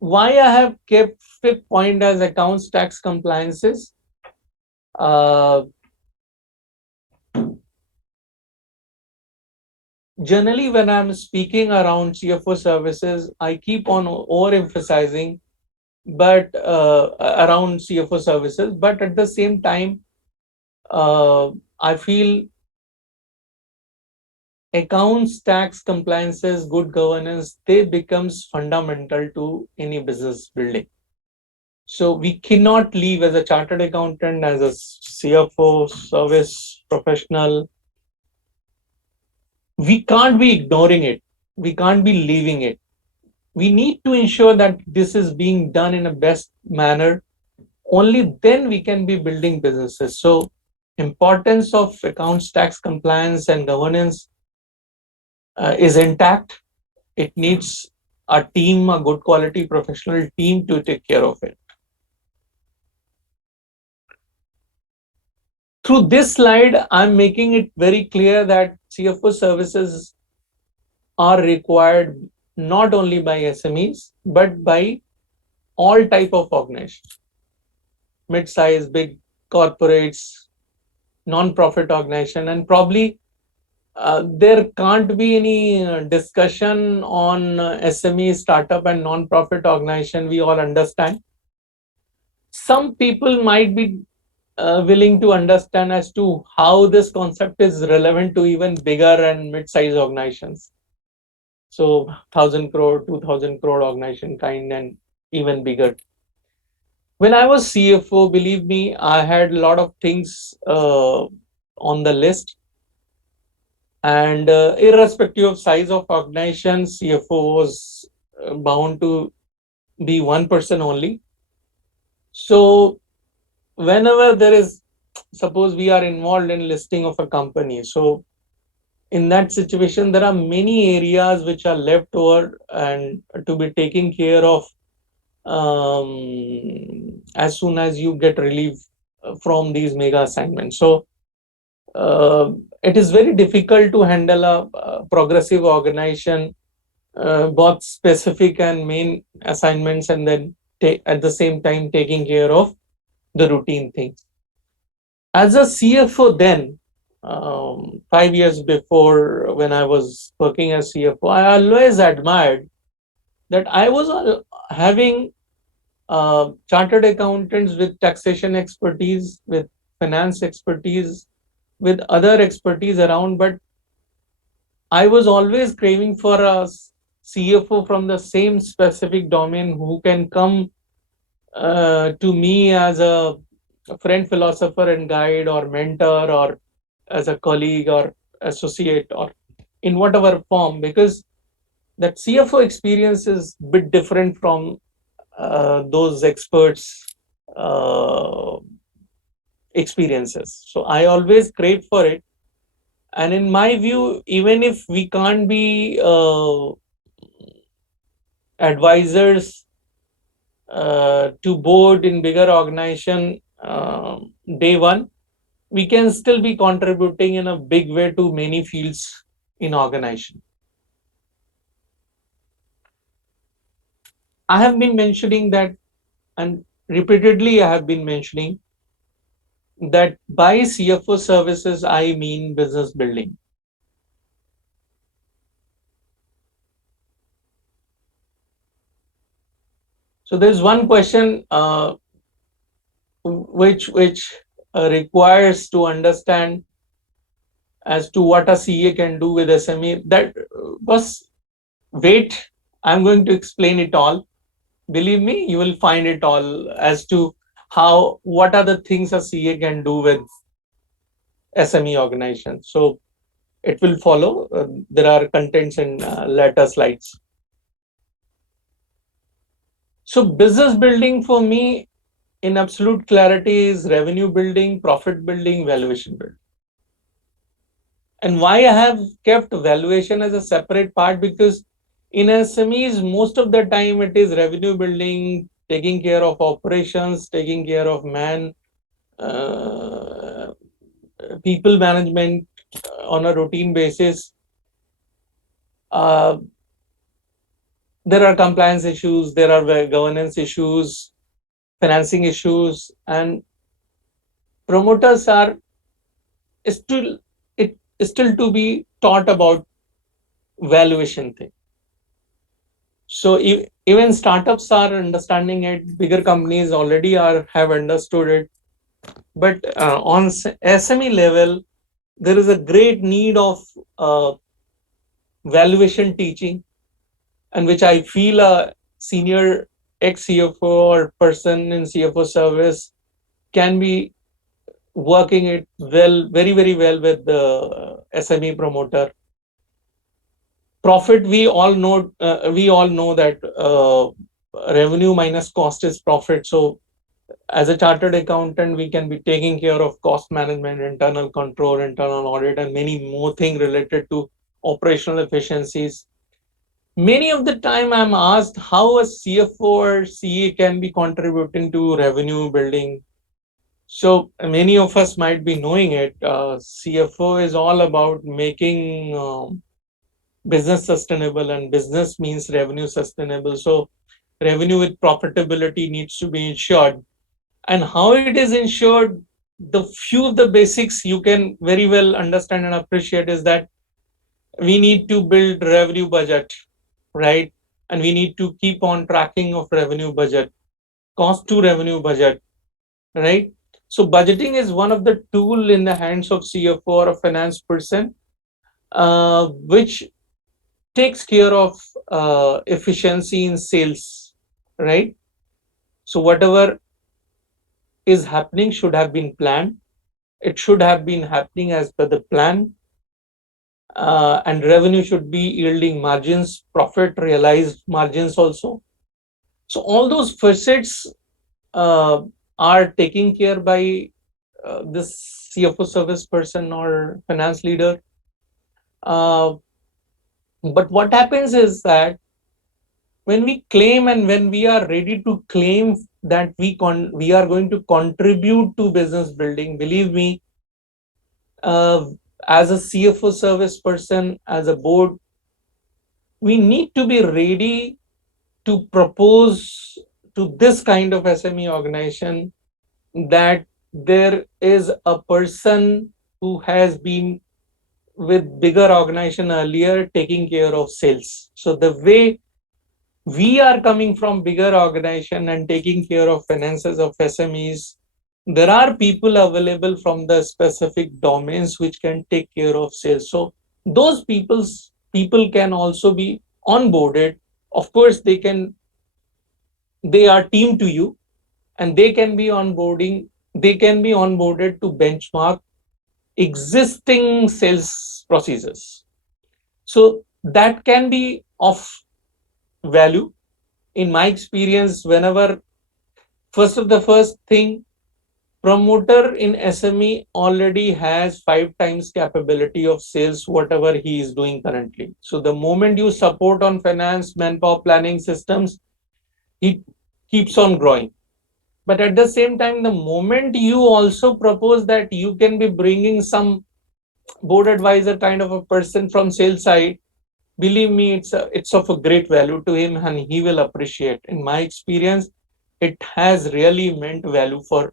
why I have kept fifth point as accounts tax compliances. Generally, when I'm speaking around CFO services, I keep on overemphasizing but around CFO services, but at the same time, I feel accounts, tax compliances, good governance, they becomes fundamental to any business building. So we cannot leave as a chartered accountant, as a CFO, service professional. We can't be ignoring it. We can't be leaving it. We need to ensure that this is being done in a best manner. Only then we can be building businesses. So importance of accounts, tax compliance and governance is intact. It needs a team, a good quality professional team to take care of it. Through this slide, I'm making it very clear that CFO services are required not only by SMEs, but by all type of organizations, mid-size, big corporates, non-profit organization, and probably there can't be any discussion on SME, startup and non-profit organization. We all understand. Some people might be willing to understand as to how this concept is relevant to even bigger and mid-size organizations. So 1,000 crore, 2,000 crore organization kind and even bigger. When I was CFO, believe me, I had a lot of things on the list. And irrespective of size of organization, CFO was bound to be one person only. So whenever there is, suppose we are involved in listing of a company, so in that situation, there are many areas which are left over and to be taken care of as soon as you get relief from these mega assignments. So it is very difficult to handle a progressive organization, both specific and main assignments, and then at the same time taking care of the routine things. As a CFO then, 5 years before when I was working as CFO, I always admired that I was having chartered accountants with taxation expertise, with finance expertise, with other expertise around, but I was always craving for a CFO from the same specific domain who can come to me as a friend, philosopher and guide or mentor, or as a colleague or associate or in whatever form, because that CFO experience is a bit different from those experts experiences. So I always crave for it. And in my view, even if we can't be advisors to board in bigger organization day one, we can still be contributing in a big way to many fields in organization. I have been mentioning that, and repeatedly I have been mentioning that by CFO services, I mean business building. So there's one question which requires to understand as to what a CA can do with SME. That was wait. I'm going to explain it all. Believe me, you will find it all as to how what are the things a CA can do with SME organization. So it will follow. There are contents in later slides. So business building for me in absolute clarity is revenue building, profit building, valuation building. And why I have kept valuation as a separate part, because in SMEs, most of the time it is revenue building, taking care of operations, taking care of uh, people management on a routine basis. Uh, there are compliance issues, there are governance issues, financing issues, and promoters are still it is still to be taught about valuation thing. So even startups are understanding it. Bigger companies already have understood it. But on SME level, there is a great need of uh, valuation teaching, and which I feel a senior ex CFO or person in CFO service can be working it well, very, very well with the SME promoter. Profit, we all know that revenue minus cost is profit. So as a chartered accountant, we can be taking care of cost management, internal control, internal audit, and many more things related to operational efficiencies. Many of the time I'm asked how a CFO or CA can be contributing to revenue building. So many of us might be knowing it. CFO is all about making business sustainable, and business means revenue sustainable. So revenue with profitability needs to be ensured. And how it is ensured, the few of the basics you can very well understand and appreciate is that we need to build revenue budget, right? And we need to keep on tracking of revenue budget, cost to revenue budget, right? So budgeting is one of the tool in the hands of CFO or a finance person, which takes care of efficiency in sales, right? So whatever is happening should have been planned. It should have been happening as per the plan, and revenue should be yielding margins, profit realized margins also. So all those facets uh, are taken care by this CFO service person or finance leader. Uh, but what happens is that when we claim and when we are ready to claim that we are going to contribute to business building, believe me, uh, as a CFO service person, as a board, we need to be ready to propose to this kind of SME organization that there is a person who has been with bigger organization earlier taking care of sales. So the way we are coming from bigger organization and taking care of finances of SMEs, there are people available from the specific domains which can take care of sales. So those people can also be onboarded. Of course, they are team to you, and they can be onboarded to benchmark existing sales procedures. So that can be of value. In my experience, whenever first thing, promoter in SME already has 5 times capability of sales, whatever he is doing currently. So the moment you support on finance, manpower planning systems, he keeps on growing. But at the same time, the moment you also propose that you can be bringing some board advisor kind of a person from sales side, believe me, it's of a great value to him and he will appreciate. In my experience, it has really meant value for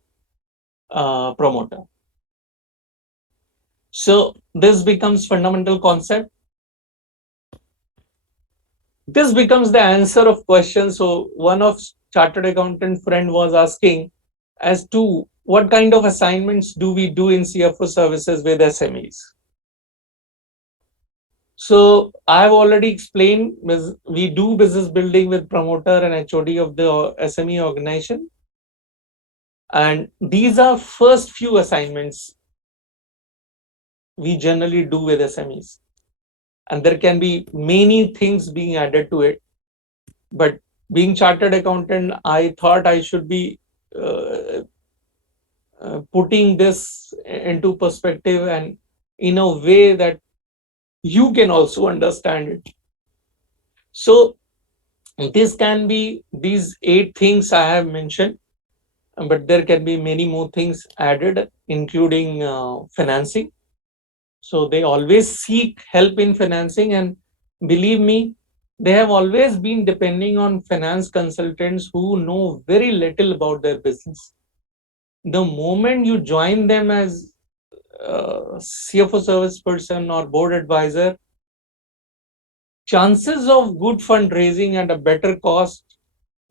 promoter. So this becomes fundamental concept. This becomes the answer of questions. So one of chartered accountant friend was asking as to what kind of assignments do we do in CFO services with SMEs. So I've already explained, we do business building with promoter and HOD of the SME organization. And these are first few assignments we generally do with SMEs. And there can be many things being added to it. But being chartered accountant, I thought I should be putting this into perspective and in a way that you can also understand it. So this can be these 8 things I have mentioned, but there can be many more things added, including financing. So they always seek help in financing, and believe me, they have always been depending on finance consultants who know very little about their business. The moment you join them as CFO service person or board advisor, chances of good fundraising at a better cost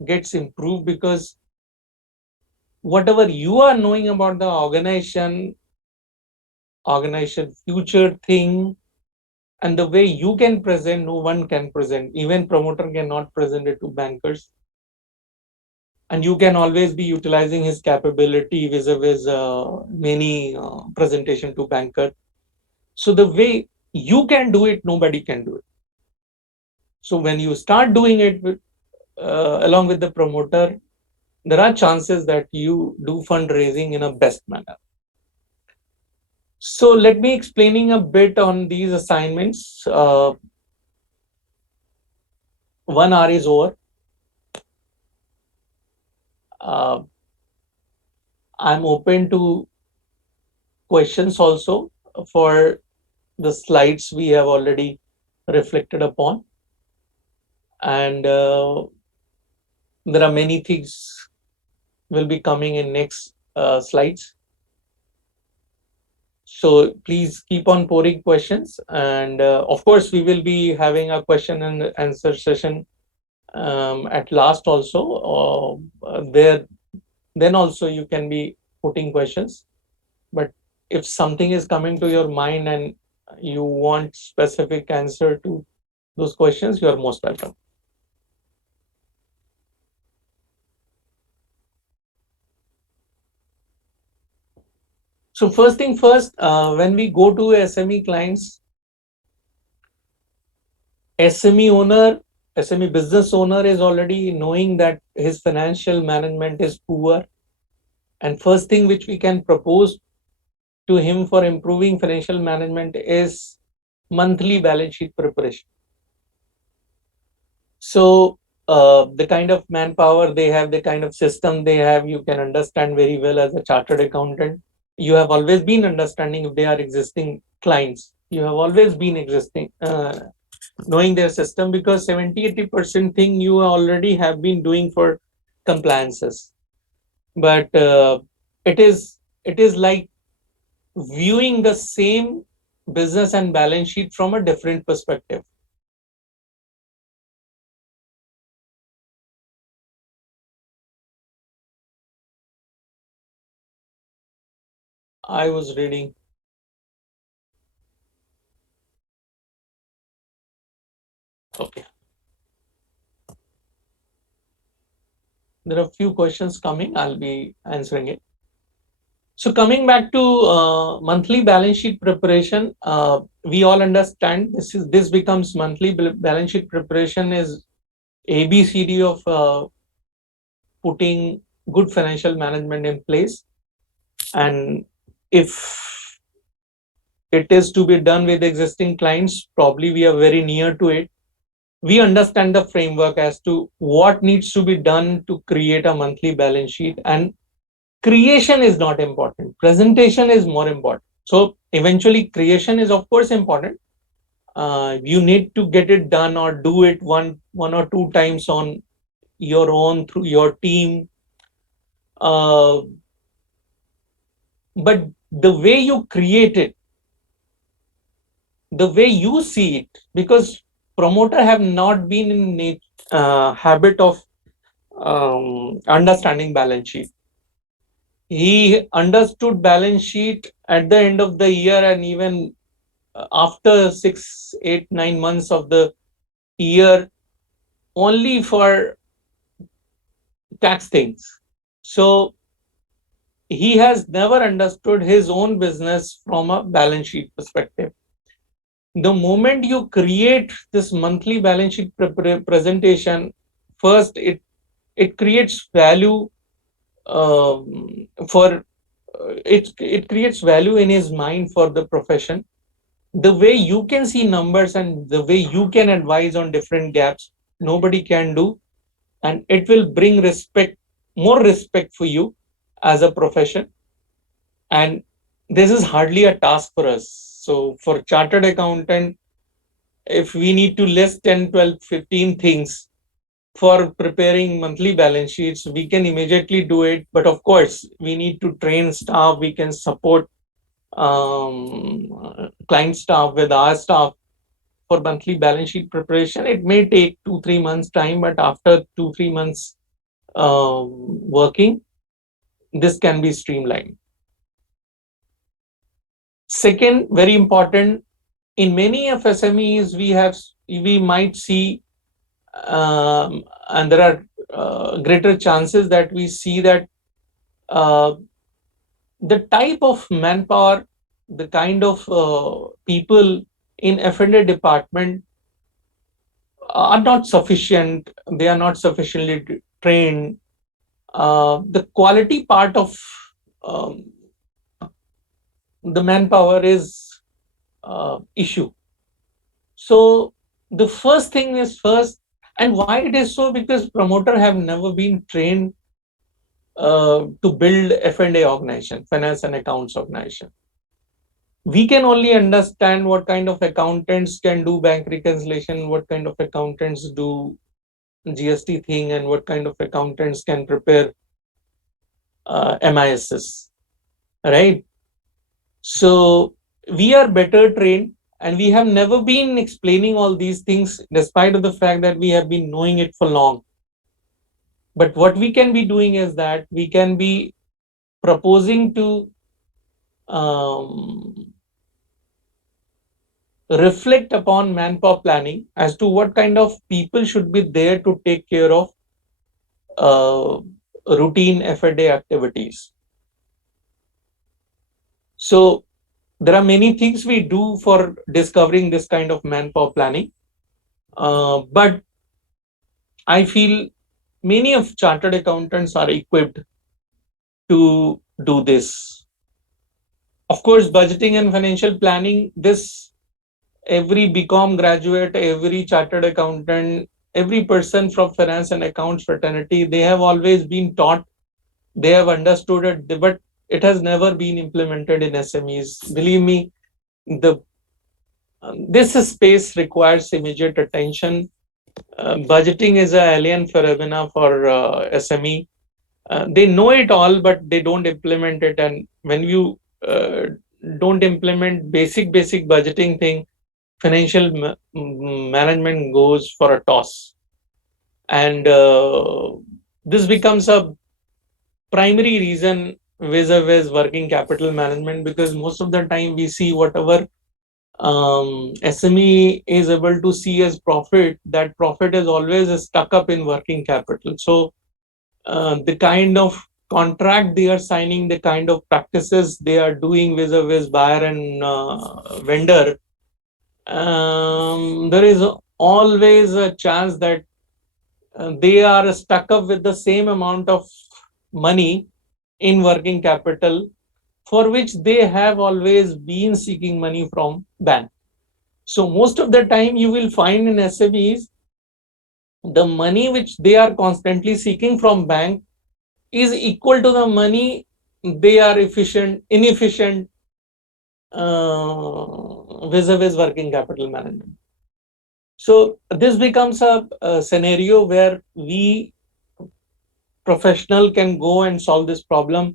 gets improved, because whatever you are knowing about the organization future thing, and the way you can present, no one can present. Even promoter cannot present it to bankers. And you can always be utilizing his capability vis-a-vis many presentation to banker. So the way you can do it, nobody can do it. So when you start doing it with, along with the promoter, there are chances that you do fundraising in a best manner. So let me explaining a bit on these assignments. 1 hour is over. I'm open to questions also for the slides we have already reflected upon. And there are many things will be coming in next slides. So please keep on pouring questions. And of course, we will be having a question and answer session at last also. Then also you can be putting questions. But if something is coming to your mind and you want specific answer to those questions, you are most welcome. So first thing first, when we go to SME clients, SME business owner is already knowing that his financial management is poor. And first thing which we can propose to him for improving financial management is monthly balance sheet preparation. So the kind of manpower they have, the kind of system they have, you can understand very well as a chartered accountant. You have always been understanding if they are existing clients. You have always been knowing their system, because 70-80% thing you already have been doing for compliances. But it is like viewing the same business and balance sheet from a different perspective. I was reading. Okay. There are a few questions coming. I'll be answering it. So coming back to monthly balance sheet preparation, we all understand this becomes monthly balance sheet preparation is ABCD of putting good financial management in place. And if it is to be done with existing clients, probably we are very near to it. We understand the framework as to what needs to be done to create a monthly balance sheet, and creation is not important. Presentation is more important. So eventually creation is of course important. You need to get it done or do it one or two times on your own through your team. But the way you create it, the way you see it, because promoter have not been in habit of understanding balance sheet. He understood balance sheet at the end of the year, and even after 6, 8, 9 months of the year, only for tax things. So he has never understood his own business from a balance sheet perspective. The moment you create this monthly balance sheet presentation, first it creates value for it creates value in his mind for the profession. The way you can see numbers and the way you can advise on different gaps, nobody can do, and it will bring more respect for you as a profession. And this is hardly a task for us. So for chartered accountant, if we need to list 10, 12, 15 things for preparing monthly balance sheets, we can immediately do it. But of course, we need to train staff. We can support client staff with our staff for monthly balance sheet preparation. It may take 2-3 months time, but after 2-3 months working, this can be streamlined. Second, very important, in many of SMEs, we might see, and there are greater chances that we see that the type of manpower, the kind of people in F&A department are not sufficient. They are not sufficiently trained. The quality part of um, the manpower is issue. So the first thing is first, and why it is so, because promoter have never been trained to build F&A organization, finance and accounts organization. We can only understand what kind of accountants can do bank reconciliation, what kind of accountants do GST thing, and what kind of accountants can prepare MISs, right? So we are better trained, and we have never been explaining all these things despite of the fact that we have been knowing it for long. But what we can be doing is that we can be proposing to reflect upon manpower planning as to what kind of people should be there to take care of routine F&A activities. So there are many things we do for discovering this kind of manpower planning, but I feel many of chartered accountants are equipped to do this. Of course, budgeting and financial planning, this every BCom graduate, every chartered accountant, every person from finance and accounts fraternity, they have always been taught, they have understood it, but it has never been implemented in SMEs. Believe me, this space requires immediate attention. Budgeting is an alien phenomena for SME. They know it all, but they don't implement it. And when you don't implement basic budgeting thing, financial management goes for a toss. And this becomes a primary reason vis-a-vis working capital management, because most of the time we see whatever SME is able to see as profit, that profit is always stuck up in working capital. So the kind of contract they are signing, the kind of practices they are doing vis-a-vis buyer and vendor, there is always a chance that they are stuck up with the same amount of money in working capital for which they have always been seeking money from bank. So most of the time you will find in SMEs, the money which they are constantly seeking from bank is equal to the money they are inefficient vis-a-vis working capital management. So this becomes a scenario where we professional can go and solve this problem.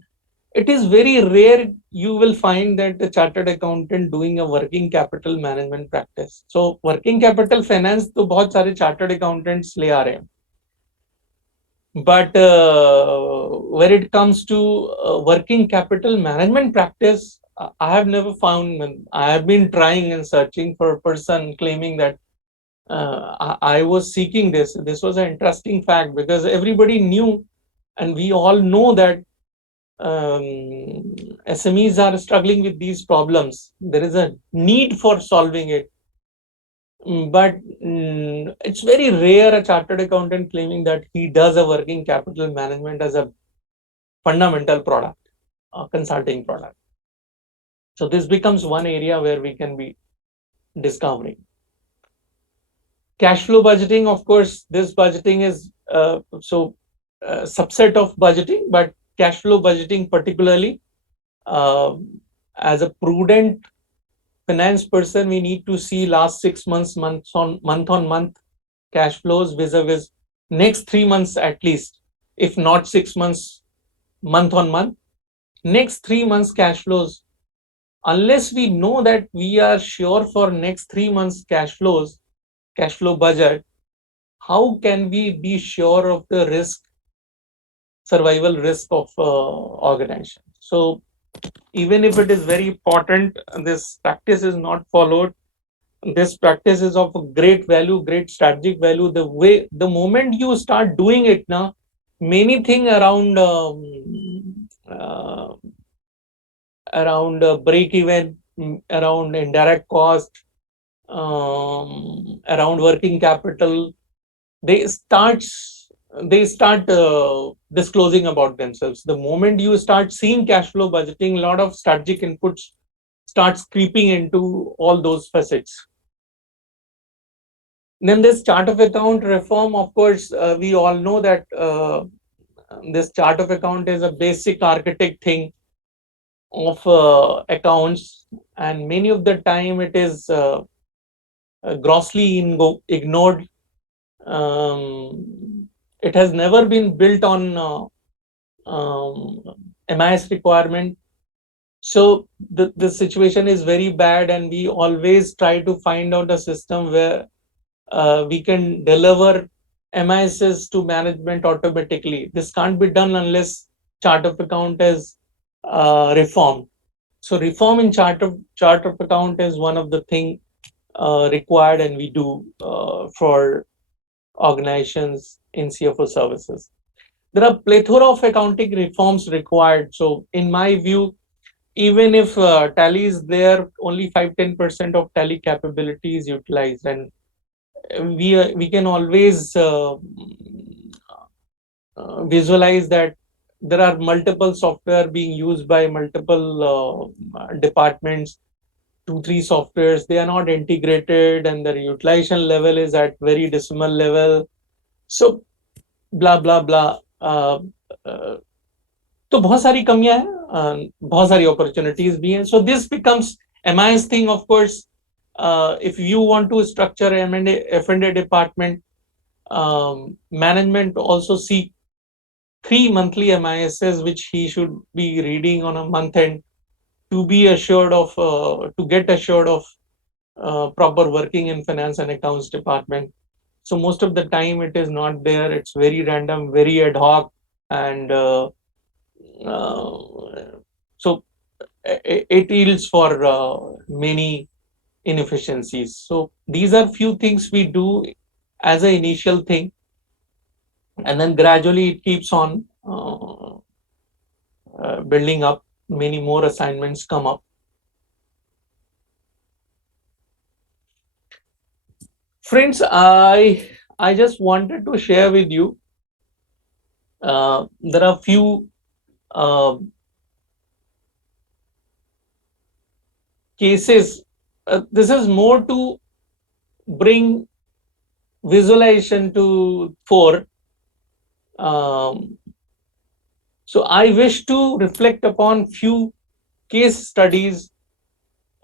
It is very rare you will find that a chartered accountant doing a working capital management practice. So working capital finance तो बहुत सारे chartered accountants ले आ रहे हैं. But when it comes to working capital management practice, I have never found. I have been trying and searching for a person claiming that I was seeking this. This was an interesting fact because everybody knew, and we all know that SMEs are struggling with these problems. There is a need for solving it. But it's very rare a chartered accountant claiming that he does a working capital management as a fundamental product, a consulting product. So this becomes one area where we can be discovering. Cash flow budgeting, of course, this budgeting is subset of budgeting, but cash flow budgeting particularly, as a prudent finance person, we need to see last 6 months, month on month cash flows vis-a-vis next 3 months at least, if not 6 months, month on month, next 3 months cash flows. Unless we know that we are sure for next 3 months cash flows, cash flow budget, how can we be sure of the risk, survival risk of organization? So even if it is very important, this practice is not followed. This practice is of great value, great strategic value. The moment you start doing it now, many things around break even, around indirect cost, around working capital, they start disclosing about themselves. The moment you start seeing cash flow budgeting, a lot of strategic inputs starts creeping into all those facets. Then this chart of account reform, of course, we all know that this chart of account is a basic architect thing of accounts, and many of the time it is grossly ignored. It has never been built on MIS requirement. So the situation is very bad, and we always try to find out a system where we can deliver MISs to management automatically. This can't be done unless chart of account is reformed. So reform in chart of account is one of the thing required, and we do for organizations in CFO services. There are plethora of accounting reforms required. So in my view, even if Tally is there, only 5-10% of Tally capability is utilized, and we can always visualize that there are multiple software being used by multiple departments, 2-3 softwares. They are not integrated, and their utilization level is at very decimal level. So blah blah blah. तो बहुत सारी कमियां हैं, बहुत सारी opportunities भी हैं. So this becomes MIS thing, of course. If you want to structure F&A department, management also seek 3 monthly MISs which he should be reading on a month end to be assured of to get assured of proper working in finance and accounts department. So most of the time it is not there. It's very random, very ad hoc, and so it yields for many inefficiencies. So these are few things we do as an initial thing, and then gradually it keeps on building up. Many more assignments come up. Friends, I just wanted to share with you. There are few cases. This is more to bring visualization to fore. So I wish to reflect upon few case studies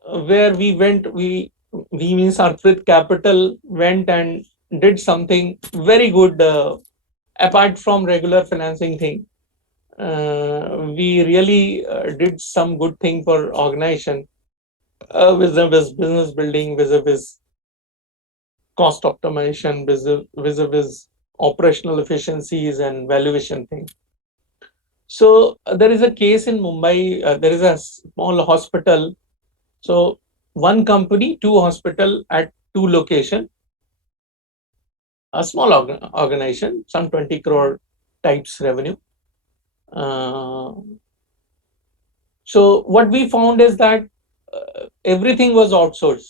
where we means Arthrit Capital went and did something very good apart from regular financing thing. We really did some good thing for organization vis-a-vis business building, vis-a-vis cost optimization, vis-a-vis operational efficiencies and valuation thing. So there is a case in Mumbai. There is a small hospital. So one company, two hospital at two location. A small organization, some 20 crore types revenue. So what we found is that everything was outsourced,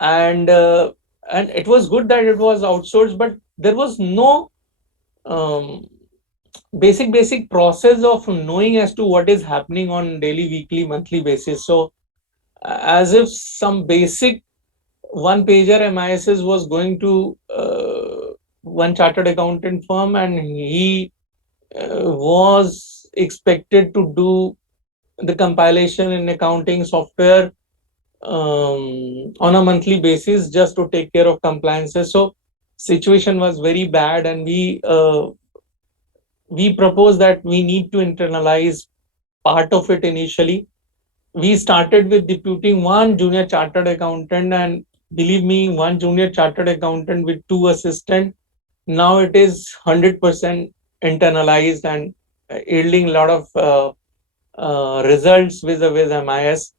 and it was good that it was outsourced, but there was no um, basic process of knowing as to what is happening on daily, weekly, monthly basis. So as if some basic one pager MISs was going to one chartered accountant firm, and he was expected to do the compilation in accounting software on a monthly basis just to take care of compliances. So situation was very bad, and we proposed that we need to internalize part of it initially. We started with deputing one junior chartered accountant, and believe me, one junior chartered accountant with two assistants. Now it is 100% internalized and yielding a lot of results with MIS,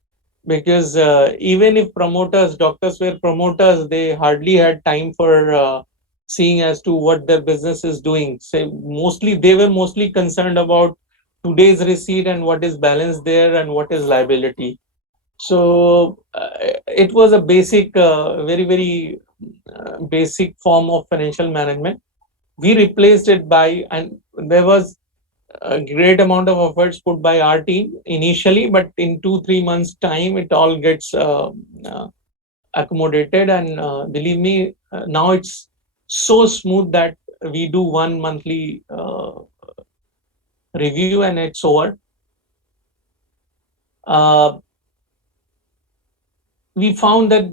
because even if promoters, doctors were promoters, they hardly had time for seeing as to what their business is doing. So they were mostly concerned about today's receipt and what is balance there and what is liability. So it was a basic, very basic form of financial management. We replaced it by, and there was a great amount of efforts put by our team initially, but in 2-3 months time it all gets accommodated, and believe me, now it's so smooth that we do one monthly review and it's over. We found that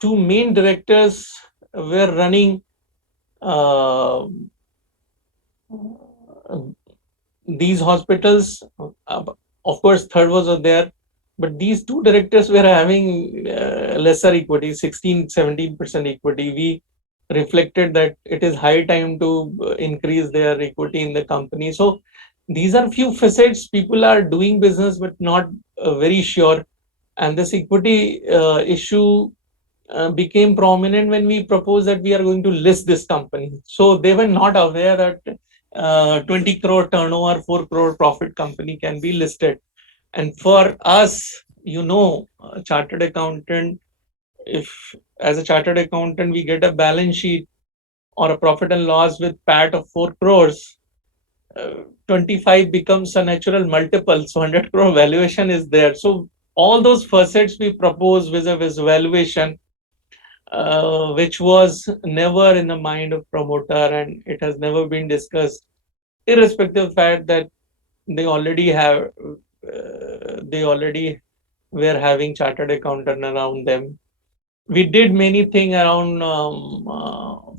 two main directors were running these hospitals. Of course, third was there, but these two directors were having lesser equity, 16-17% equity. We reflected that it is high time to increase their equity in the company. So these are few facets. People are doing business but not very sure, and this equity issue became prominent when we proposed that we are going to list this company. So they were not aware that 20 crore turnover, 4 crore profit company can be listed. And for us, chartered accountant, if as a chartered accountant we get a balance sheet or a profit and loss with PAT of 4 crores, 25 becomes a natural multiple. So 100 crore valuation is there. So all those facets we propose vis-a-vis valuation, which was never in the mind of promoter, and it has never been discussed, irrespective of the fact that they already were having chartered accountant around them. We did many things around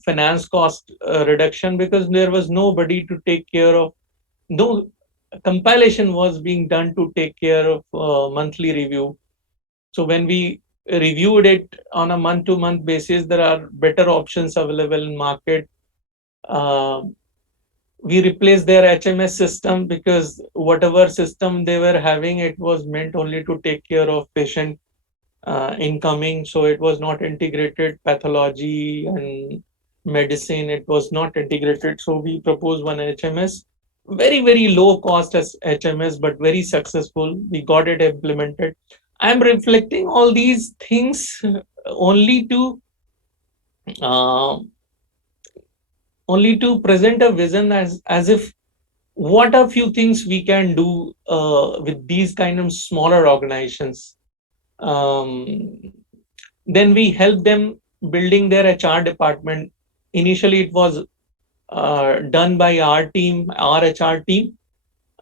finance cost reduction, because there was nobody to take care of. No compilation was being done to take care of monthly review. So when we reviewed it on a month-to-month basis, there are better options available in market. We replaced their HMS system, because whatever system they were having, it was meant only to take care of patient incoming. So it was not integrated. Pathology and medicine, it was not integrated. So we proposed one HMS. very, very low cost as HMS, but very successful. We got it implemented. I'm reflecting all these things only to uh, present a vision as if what are few things we can do with these kind of smaller organizations. Um, then we help them building their HR department. Initially, it was done by our team, our HR team.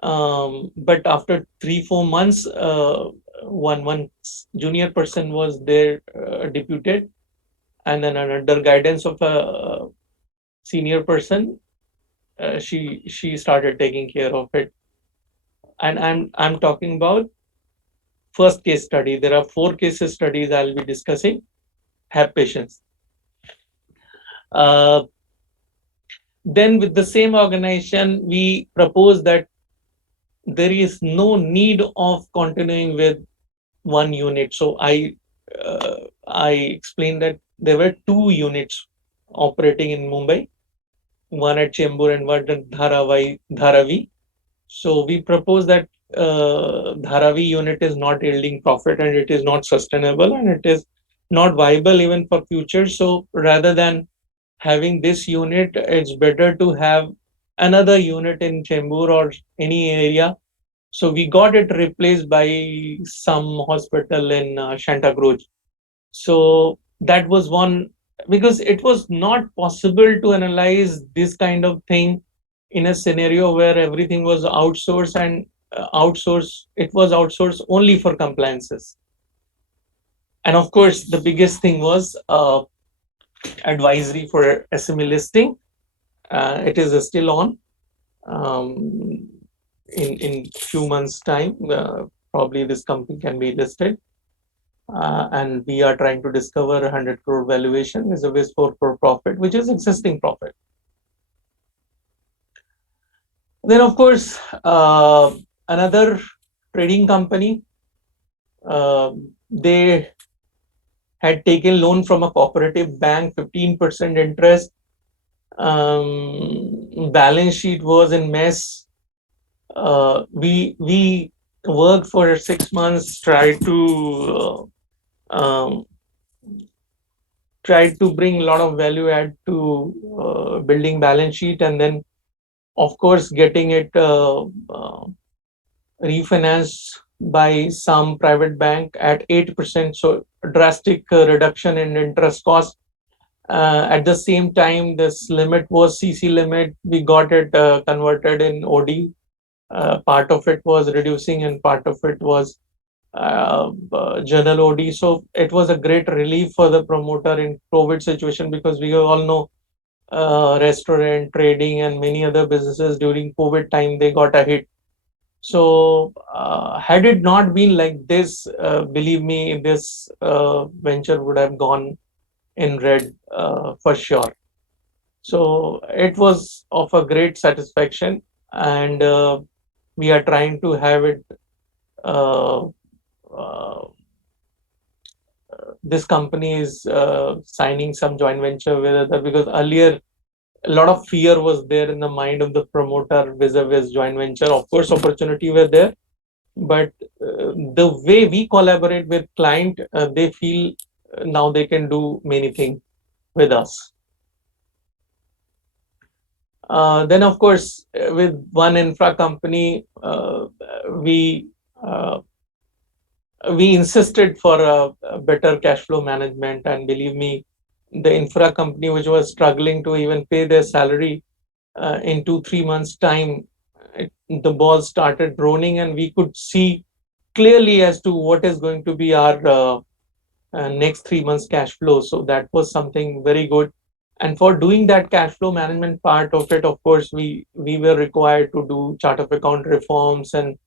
But after 3-4 months, one junior person was there deputed, and then under guidance of a senior person, she started taking care of it. And I'm talking about first case study. There are 4 case studies I'll be discussing. Have patience. Then with the same organization, we propose that there is no need of continuing with one unit. So I explained that there were 2 units operating in Mumbai, one at Chembur and one at Dharavi. So we propose that Dharavi unit is not yielding profit and it is not sustainable and it is not viable even for future. So rather than having this unit, it's better to have another unit in Chembur or any area. So we got it replaced by some hospital in Shantagroj. So that was one, because it was not possible to analyze this kind of thing in a scenario where everything was outsourced and it was outsourced only for compliances. And of course, the biggest thing was advisory for SME listing. It is still on. In few months' time, probably this company can be listed. And we are trying to discover 100 crore valuation is a ways 4 crore profit, which is existing profit. Then, of course, another trading company, they had taken loan from a cooperative bank, 15% interest. Balance sheet was in mess. We worked for 6 months, tried to bring a lot of value add to building balance sheet, and then of course getting it refinanced by some private bank at 8%. So drastic reduction in interest cost. At the same time, this limit was CC limit. We got it converted in OD. Part of it was reducing and part of it was general OD. So it was a great relief for the promoter in COVID situation, because we all know restaurant, trading and many other businesses during COVID time, they got a hit. So had it not been like this, believe me, this venture would have gone in red for sure. So it was of a great satisfaction, and we are trying to have it this company is signing some joint venture with other, because earlier a lot of fear was there in the mind of the promoter vis-a-vis joint venture. Of course, opportunity were there, but the way we collaborate with client, they feel now they can do many things with us. Then, of course, with one infra company, we insisted for a better cash flow management, and believe me, the infra company, which was struggling to even pay their salary, in 2-3 months time, the ball started rolling, and we could see clearly as to what is going to be our next 3 months cash flow. So that was something very good. And for doing that cash flow management part of it, of course, we were required to do chart of account reforms and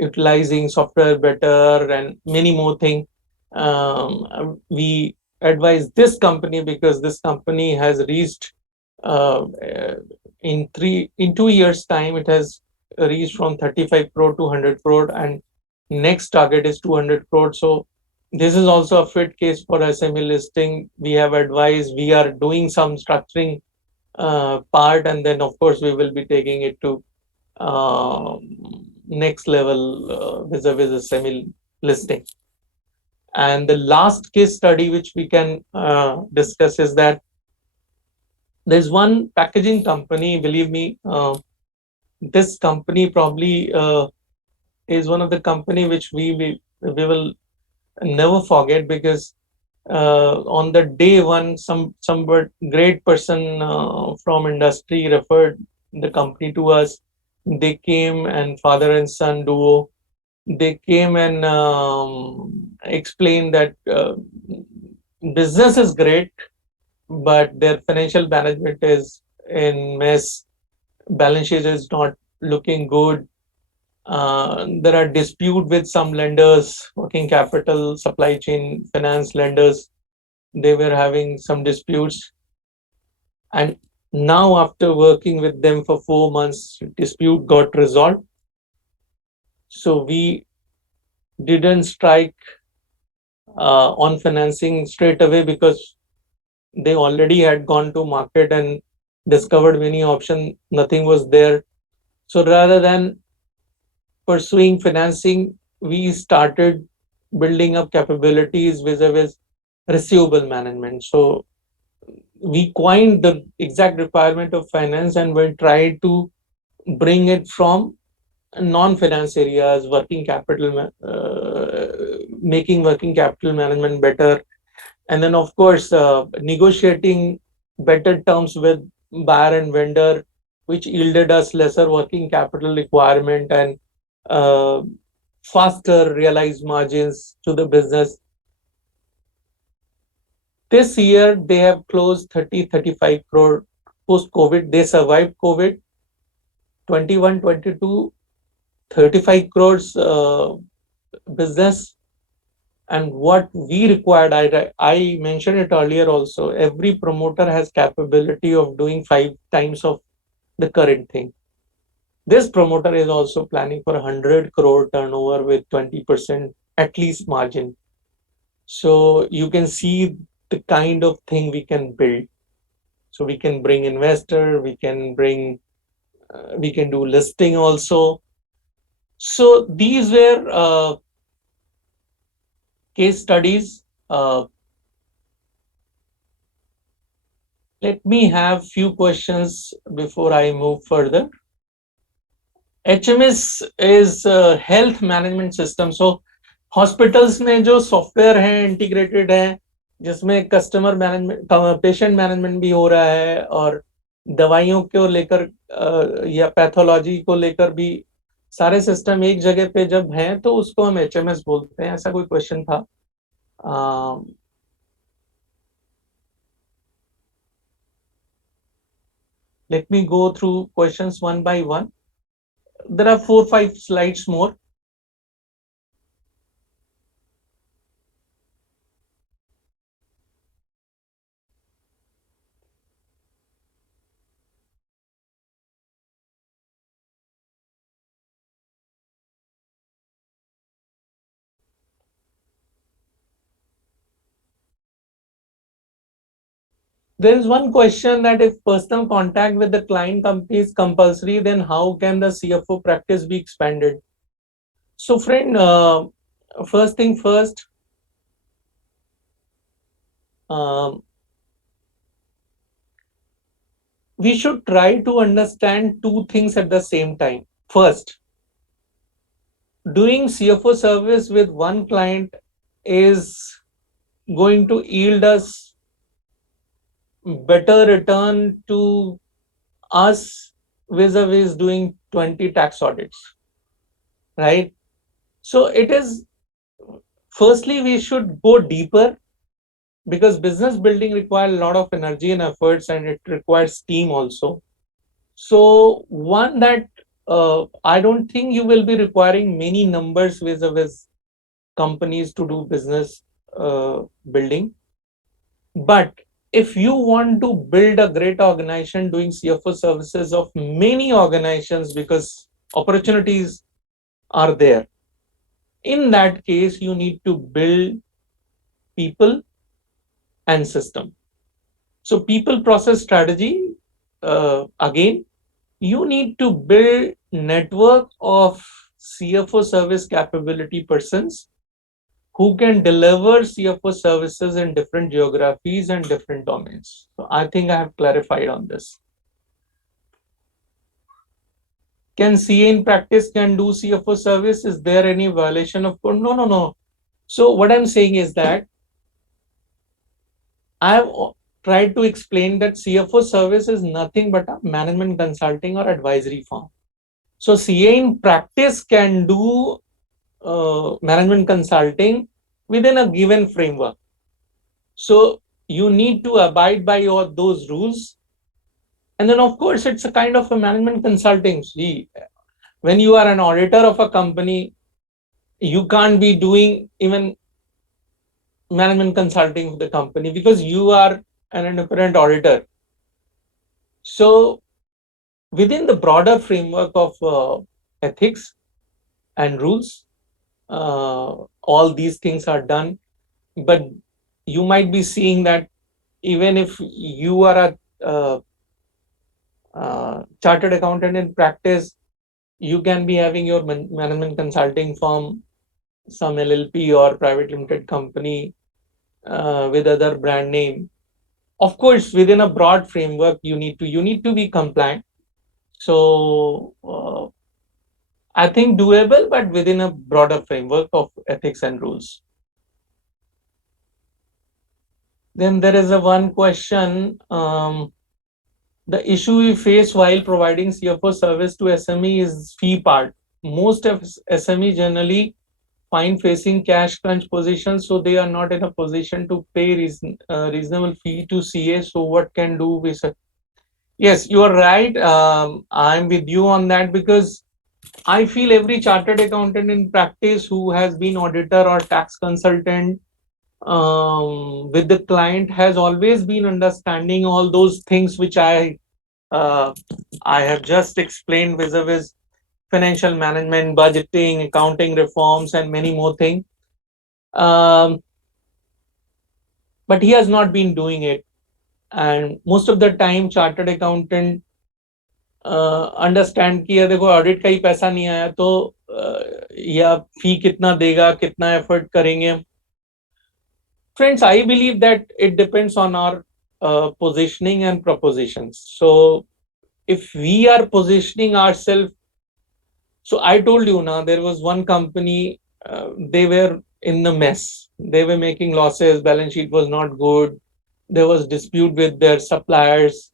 utilizing software better and many more things. We advise this company because this company has reached in 2 years time, it has reached from 35 crore to 100 crore, and next target is 200 crore. So this is also a fit case for SME listing. We have advised, we are doing some structuring part, and then of course we will be taking it to next level vis-a-vis a semi listing. And the last case study which we can discuss is that there's one packaging company, believe me, this company probably is one of the company which we will never forget, because on the day one, some great person from industry referred the company to us. They came, and father and son duo, they came and explained that business is great, but their financial management is in mess. Balance sheet is not looking good. There are dispute with some lenders, working capital, supply chain, finance lenders. They were having some disputes, and now after working with them for 4 months, dispute got resolved. So we didn't strike on financing straight away, because they already had gone to market and discovered many options. Nothing was there. So rather than pursuing financing, we started building up capabilities vis-a-vis receivable management. So we coined the exact requirement of finance, and we tried to bring it from non-finance areas, working capital, making working capital management better, and then of course negotiating better terms with buyer and vendor, which yielded us lesser working capital requirement and uh, faster realized margins to the business. This year they have closed 30-35 crore post COVID. They survived COVID. 21, 22, 35 crores business. And what we required, I mentioned it earlier also, every promoter has capability of doing 5 times of the current thing. This promoter is also planning for 100 crore turnover with 20% at least margin. So you can see the kind of thing we can build. So we can bring investor, we can do listing also. So these were case studies. Let me have few questions before I move further. HMS is health management system. So hospitals में जो software है integrated है, जिसमें customer management, patient management भी हो रहा है, और दवाइयों को लेकर या पैथोलॉजी को लेकर भी सारे सिस्टम एक जगह पे जब हैं, तो उसको हम HMS बोलते हैं. ऐसा कोई क्वेश्चन था? Let me go through questions one by one. There are 4-5 slides more. There is one question that if personal contact with the client company is compulsory, then how can the CFO practice be expanded? So friend, first thing first, we should try to understand two things at the same time. First, doing CFO service with one client is going to yield us better return to us vis-a-vis doing 20 tax audits, right? So it is, firstly, we should go deeper, because business building requires a lot of energy and efforts, and it requires team also. So one that I don't think you will be requiring many numbers vis-a-vis companies to do business building. But if you want to build a great organization doing CFO services of many organizations, because opportunities are there, in that case, you need to build people and system. So people process strategy, again, you need to build network of CFO service capability persons who can deliver CFO services in different geographies and different domains. So I think I have clarified on this. Can CA in practice can do CFO service? Is there any violation of code? No, no, no. So what I'm saying is that I have tried to explain that CFO service is nothing but a management consulting or advisory firm. So CA in practice can do management consulting within a given framework. So you need to abide by those rules. And then of course, it's a kind of a management consulting. See, when you are an auditor of a company, you can't be doing even management consulting for the company because you are an independent auditor. So within the broader framework of ethics and rules, all these things are done. But you might be seeing that even if you are a chartered accountant in practice, you can be having your management consulting firm, some LLP or private limited company with other brand name. Of course, within a broad framework, you need to be compliant. So I think doable, but within a broader framework of ethics and rules. Then there is a one question. The issue we face while providing CFO service to SME is fee part. Most of SME generally find facing cash crunch positions, so they are not in a position to pay reasonable fee to CA. So what can do we say? Yes, you are right. I'm with you on that because I feel every chartered accountant in practice who has been auditor or tax consultant with the client has always been understanding all those things which uh, I have just explained vis-a-vis financial management, budgeting, accounting reforms, and many more things. But he has not been doing it. And most of the time, chartered accountant understand किया देखो audit का ही पैसा नहीं आया तो या फी कितना देगा कितना एफर्ट करेंगे friends I believe that it depends on our positioning and propositions. So if we are positioning ourselves, so I told you now there was one company, they were in the mess, they were making losses, balance sheet was not good, there was dispute with their suppliers,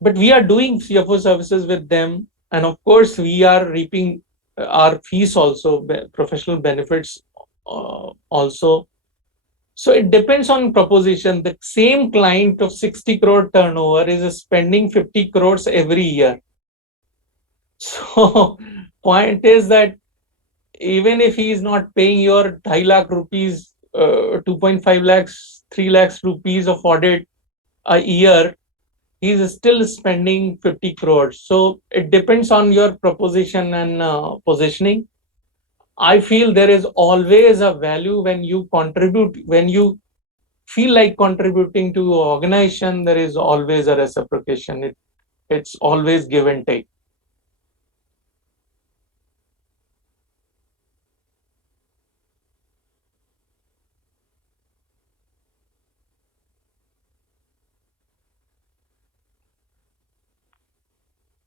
but we are doing CFO services with them, and of course we are reaping our fees also, professional benefits also. So it depends on proposition. The same client of 60 crore turnover is spending 50 crores every year. So point is that even if he is not paying your 2 lakh rupees, 2.5 lakhs, 3 lakhs rupees of audit a year, he's still spending 50 crores. So it depends on your proposition and positioning. I feel there is always a value when you contribute, when you feel like contributing to organization, there is always a reciprocation. It's always give and take.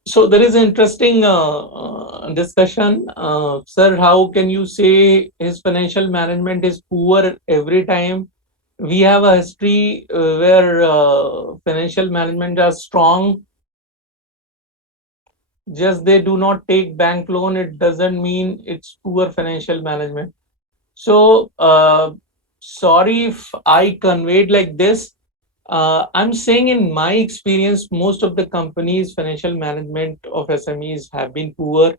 So there is an interesting discussion. Sir, how can you say his financial management is poor every time? We have a history where financial management are strong. Just they do not take bank loan, it doesn't mean it's poor financial management. So sorry if I conveyed like this. I'm saying in my experience, most of the companies' financial management of SMEs have been poor.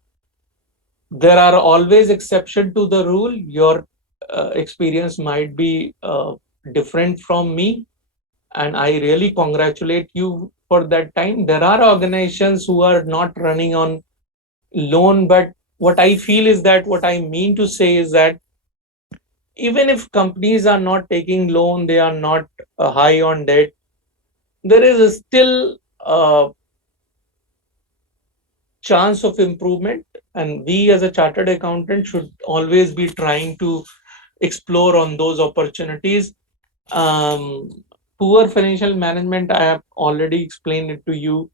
There are always exceptions to the rule. Your experience might be different from me, and I really congratulate you for that time. There are organizations who are not running on loan, but what I feel is that what I mean to say is that even if companies are not taking loan, they are not high on debt, there is still chance of improvement, and we as a chartered accountant should always be trying to explore on those opportunities. um, Poor financial management, I have already explained it to you.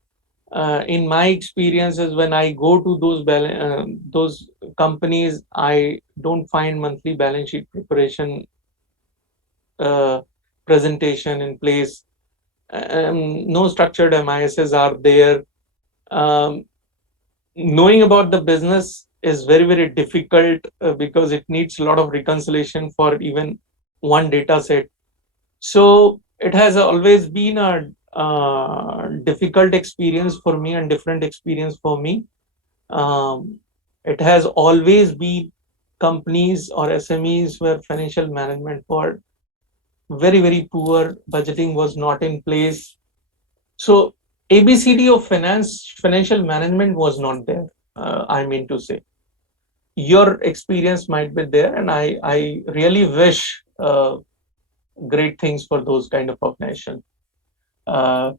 In my experiences, when I go to those companies, I don't find monthly balance sheet preparation uh, presentation in place. No structured MISs are there. Um, Knowing about the business is very difficult because it needs a lot of reconciliation for even one data set. So it has always been a difficult experience for me and different experience for me. Um, it has always been companies or SMEs where financial management were very poor, budgeting was not in place. So ABCD of financial management was not there. I mean to say, your experience might be there, and I really wish great things for those kind of organization. Uh,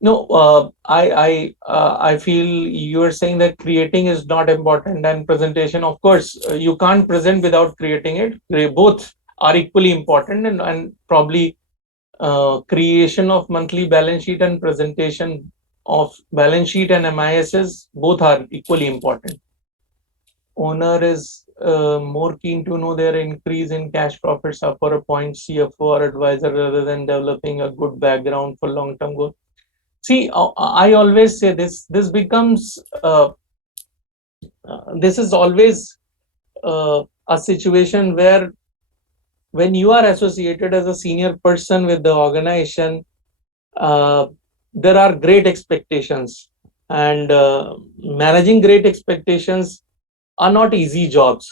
No, I feel you are saying that creating is not important and presentation. Of course, you can't present without creating it. They both are equally important, and probably creation of monthly balance sheet and presentation of balance sheet and MISs both are equally important. Owner is more keen to know their increase in cash profits up or appoint CFO or advisor rather than developing a good background for long-term goals. See, I always say this. This is always a situation where when you are associated as a senior person with the organization, uh, there are great expectations, and managing great expectations are not easy jobs.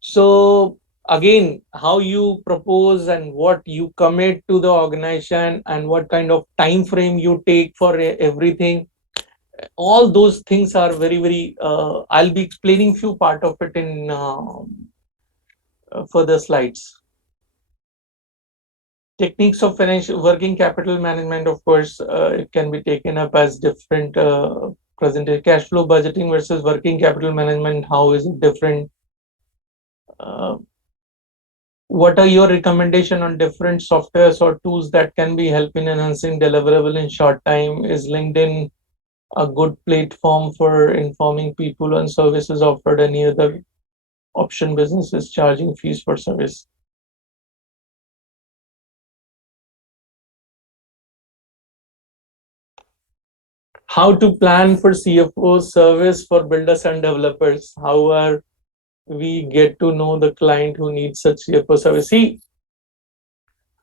So again, how you propose and what you commit to the organization and what kind of time frame you take for everything, all those things are very I'll be explaining few part of it in further slides. Techniques of financial working capital management, of course, it can be taken up as different presented cash flow budgeting versus working capital management. How is it different? uh, what are your recommendation on different softwares or tools that can be help in enhancing deliverable in short time? Is LinkedIn a good platform for informing people on services offered? Any other option businesses charging fees for service? How to plan for CFO service for builders and developers? How are we get to know the client who needs such CFO service? See,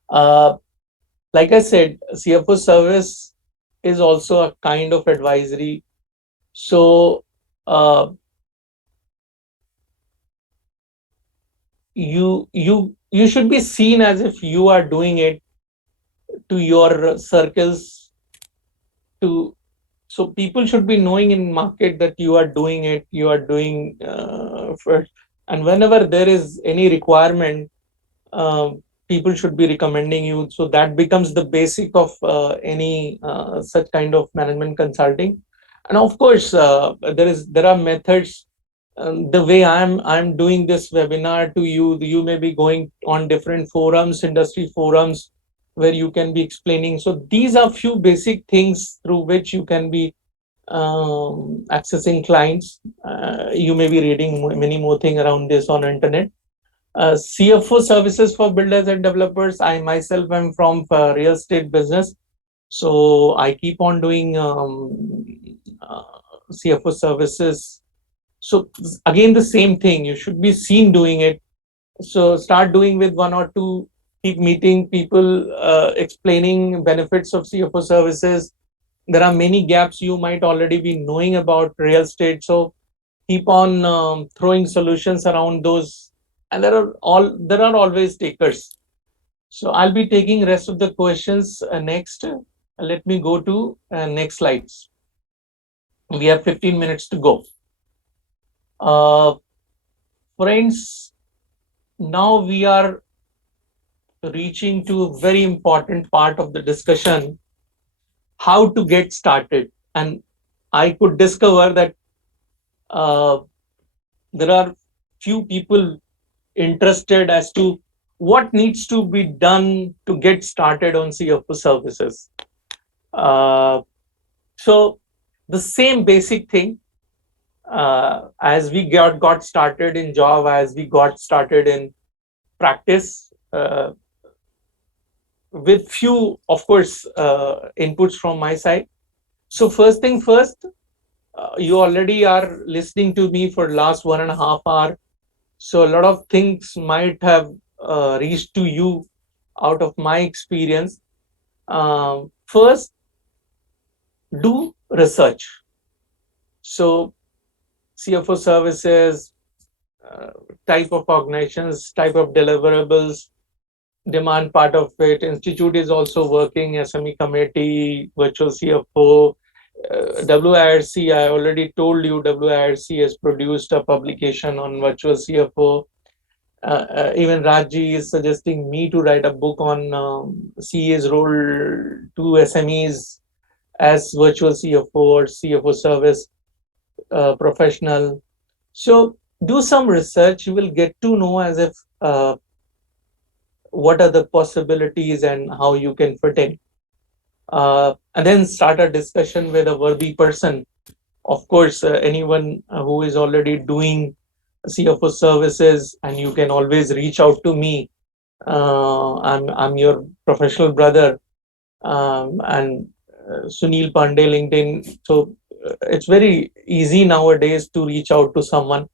uh, like I said, CFO service is also a kind of advisory. So uh, you should be seen as if you are doing it to your circles, to so people should be knowing in market that you are doing it, you are doing first, and whenever there is any requirement, people should be recommending you. So that becomes the basic of any such kind of management consulting. And of course, there are methods. The way I'm doing this webinar to you, you may be going on different forums, industry forums, where you can be explaining. So these are few basic things through which you can be accessing clients. You may be reading many more things around this on internet. CFO services for builders and developers. I myself am from real estate business, so I keep on doing uh, CFO services. So again, the same thing. You should be seen doing it. So start doing with one or two. Keep meeting people, explaining benefits of CFO services. There are many gaps you might already be knowing about real estate. So keep on throwing solutions around those, and there are always takers. So I'll be taking rest of the questions next. Let me go to next slides. We have 15 minutes to go. uh, Friends, now we are reaching to a very important part of the discussion, how to get started. And I could discover that uh, there are few people interested as to what needs to be done to get started on CFO services. Uh, so the same basic thing, as we got started in job, as we got started in practice, with few, of course, inputs from my side. So first thing first, you already are listening to me for last 1.5 hours. So a lot of things might have reached to you out of my experience. First, do research. So CFO services, uh, type of organizations, type of deliverables, demand part of it. Institute is also working, SME committee, virtual CFO, WIRC. I already told you WIRC has produced a publication on virtual CFO. Even Rajji is suggesting me to write a book on CA's role to SMEs as virtual CFO or CFO service professional. So do some research. You will get to know as if what are the possibilities and how you can fit in. And then start a discussion with a worthy person. Of course, anyone who is already doing CFO services, and you can always reach out to me. I'm your professional brother, and Sunil Pandey LinkedIn. So it's very easy nowadays to reach out to someone.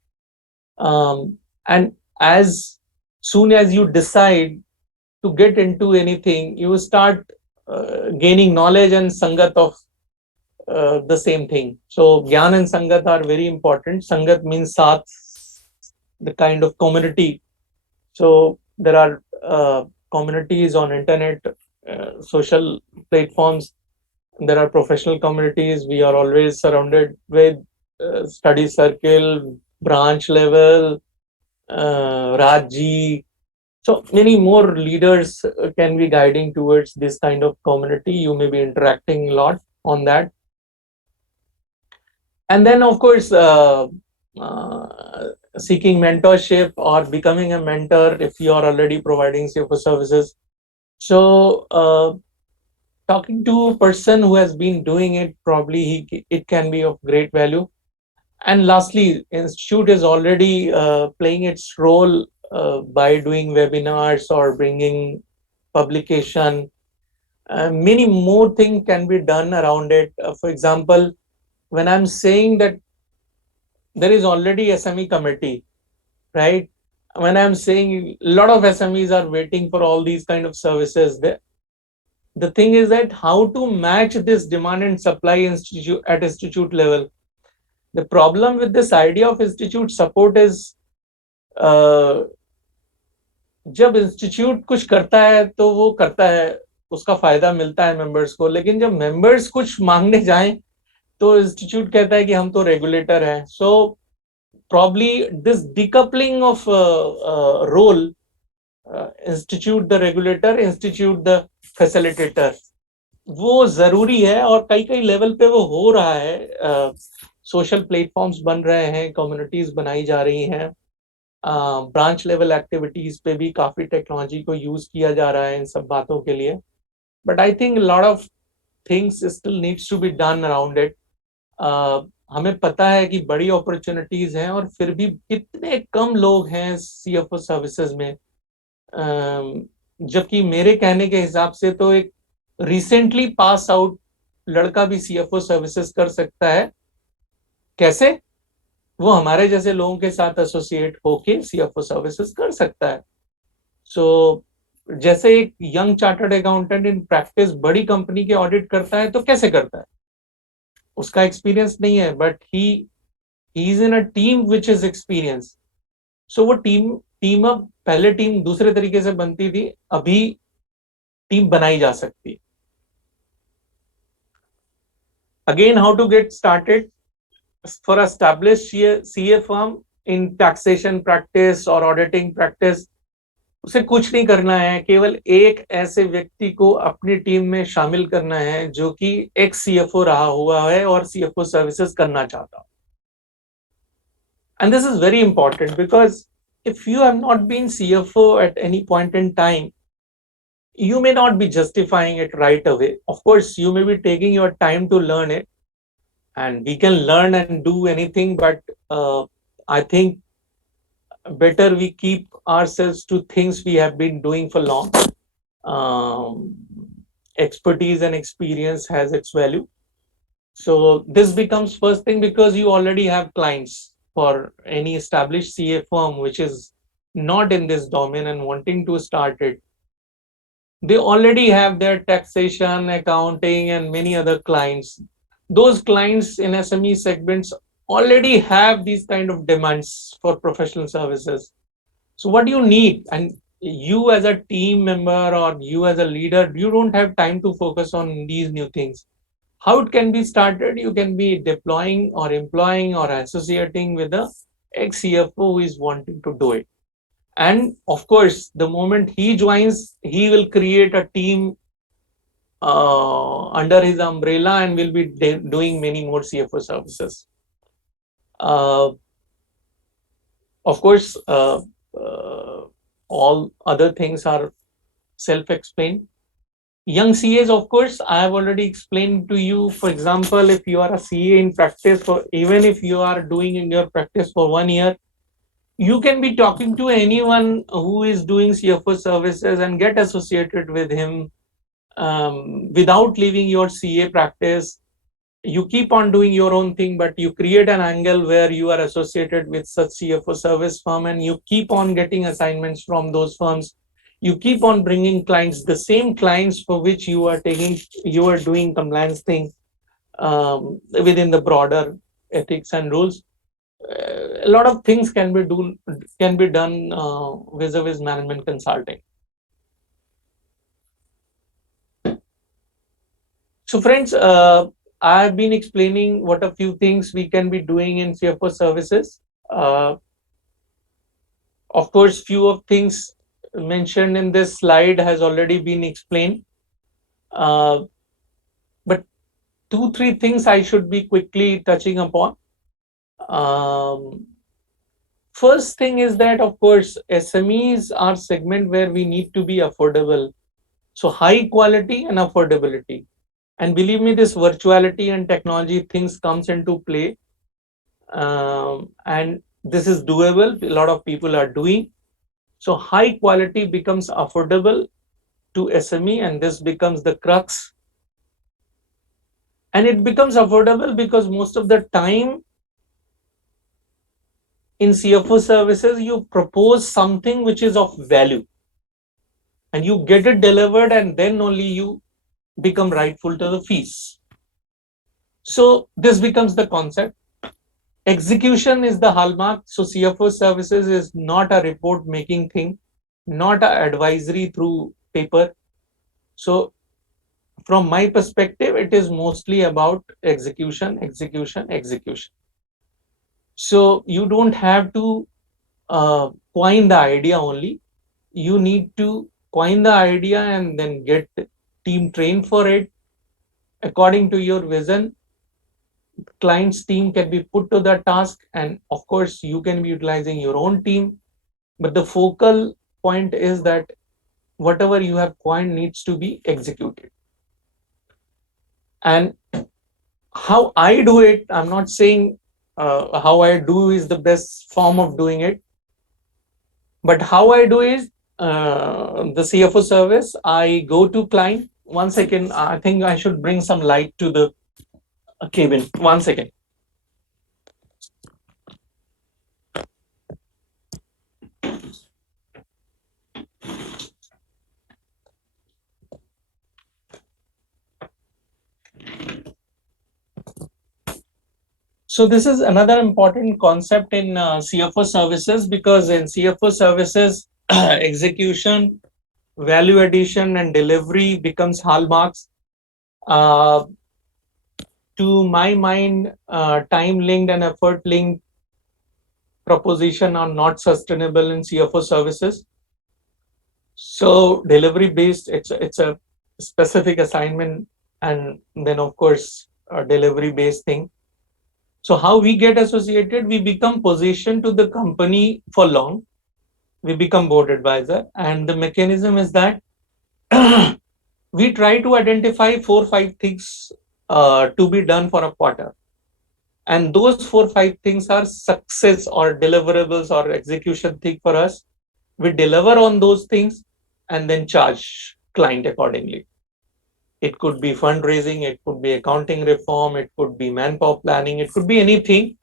And as soon as you decide to get into anything, you start gaining knowledge and sangat of the same thing. So Gyan and Sangat are very important. Sangat means Saath, the kind of community. So there are communities on internet, social platforms. There are professional communities. We are always surrounded with study circle, branch level, Rajji. So many more leaders can be guiding towards this kind of community. You may be interacting a lot on that. And then, of course, seeking mentorship or becoming a mentor if you are already providing CFO services. So, talking to a person who has been doing it, probably it can be of great value. And lastly, institute is already playing its role by doing webinars or bringing publication. Many more things can be done around it. For example, when I'm saying that there is already SME committee, right? When I'm saying a lot of SMEs are waiting for all these kind of services, the thing is that how to match this demand and supply institute at institute level. The problem with this idea of institute support is, जब institute कुछ करता है तो वो करता है, उसका फायदा मिलता है मेंबर्स को, लेकिन जब मेंबर्स कुछ मांगने जाएं तो इंस्टीट्यूट कहता है कि हम तो रेगुलेटर हैं. सो probably this decoupling of role, institute the regulator, institute the facilitator, वो जरूरी है. और कई कई लेवल पे वो हो रहा है. सोशल प्लेटफॉर्म्स बन रहे हैं, कम्युनिटीज बनाई जा रही हैं, ब्रांच लेवल एक्टिविटीज पे भी काफी टेक्नोलॉजी को यूज किया जा रहा है इन सब बातों के लिए. But I think lot of things still needs to be done around it. हमें पता है कि बड़ी अपॉर्चुनिटीज हैं और फिर भी कितने कम लोग हैं सीएफओ सर्विसेज में. जबकि मेरे कहने के हिसाब से तो एक रिसेंटली पास आउट लड़का भी सीएफओ सर्विसेज कर सकता है. कैसे? वो हमारे जैसे लोगों के साथ एसोसिएट होके सीएफओ सर्विसेज कर सकता है. सो जैसे एक young chartered accountant in practice बड़ी कंपनी के ऑडिट करता है तो कैसे करता है? उसका एक्सपीरियंस नहीं है, but he is in a team which is experience. So वो टीम अब पहले टीम दूसरे तरीके से बनती थी, अभी टीम बनाई जा सकती. Again, how to get started? For established CA firm, in taxation practice or auditing practice, उसे कुछ नहीं करना है, केवल एक ऐसे व्यक्ति को अपनी टीम में शामिल करना है जो कि एक्स सीएफओ रहा हुआ है और सीएफओ सर्विसेज करना चाहता हो. And this is very important because if you have not been CFO at any point in time, you may not be justifying it right away. Of course, you may be taking your time to learn it, and we can learn and do anything, but I think better we keep ourselves to things we have been doing for long. Expertise and experience has its value. So this becomes first thing because you already have clients. For any established CA firm which is not in this domain and wanting to start it, they already have their taxation, accounting, and many other clients. Those clients in SME segments already have these kind of demands for professional services. So what do you need? And you as a team member or you as a leader, you don't have time to focus on these new things. How it can be started? You can be deploying or employing or associating with a ex-CFO who is wanting to do it. And of course, the moment he joins, he will create a team under his umbrella and will be doing many more CFO services. Of course, all other things are self-explained. Young CAs, of course, I have already explained to you. For example, if you are a CA in practice, or even if you are doing in your practice for 1 year, you can be talking to anyone who is doing CFO services and get associated with him without leaving your CA practice. You keep on doing your own thing, but you create an angle where you are associated with such CFO service firm and you keep on getting assignments from those firms. You keep on bringing clients, the same clients for which you are doing compliance thing within the broader ethics and rules. A lot of things can be done vis-a-vis management consulting. So friends, I have been explaining what a few things we can be doing in CFO services. Of course, few of things mentioned in this slide has already been explained. But 2-3 things I should be quickly touching upon. First thing is that, of course, SMEs are segment where we need to be affordable. So high quality and affordability. And believe me, this virtuality and technology things comes into play. And this is doable. A lot of people are doing. So high quality becomes affordable to SME, and this becomes the crux. And it becomes affordable because most of the time in CFO services, you propose something which is of value and you get it delivered, and then only you become rightful to the fees. So this becomes the concept. Execution is the hallmark. So CFO services is not a report making thing, not an advisory through paper. So from my perspective, it is mostly about execution. So you don't have to coin the idea only. You need to coin the idea and then get team trained for it according to your vision. Client's team can be put to the task, and of course you can be utilizing your own team, but the focal point is that whatever you have coined needs to be executed. And how I do it, I'm not saying how I do is the best form of doing it, but how I do is the CFO service, I go to client. 1 second, I think I should bring some light to the cabin. 1 second. So this is another important concept in CFO services, because in CFO services, execution, value addition, and delivery becomes hallmarks. To my mind, time linked and effort linked proposition are not sustainable in CFO services. So delivery based, it's a specific assignment, and then of course a delivery based thing. So how we get associated, we become positioned to the company for long. We become board advisor, and the mechanism is that we try to identify 4 or 5 things to be done for a quarter. And those 4 or 5 things are success or deliverables or execution thing for us. We deliver on those things and then charge client accordingly. It could be fundraising, it could be accounting reform, it could be manpower planning, it could be anything.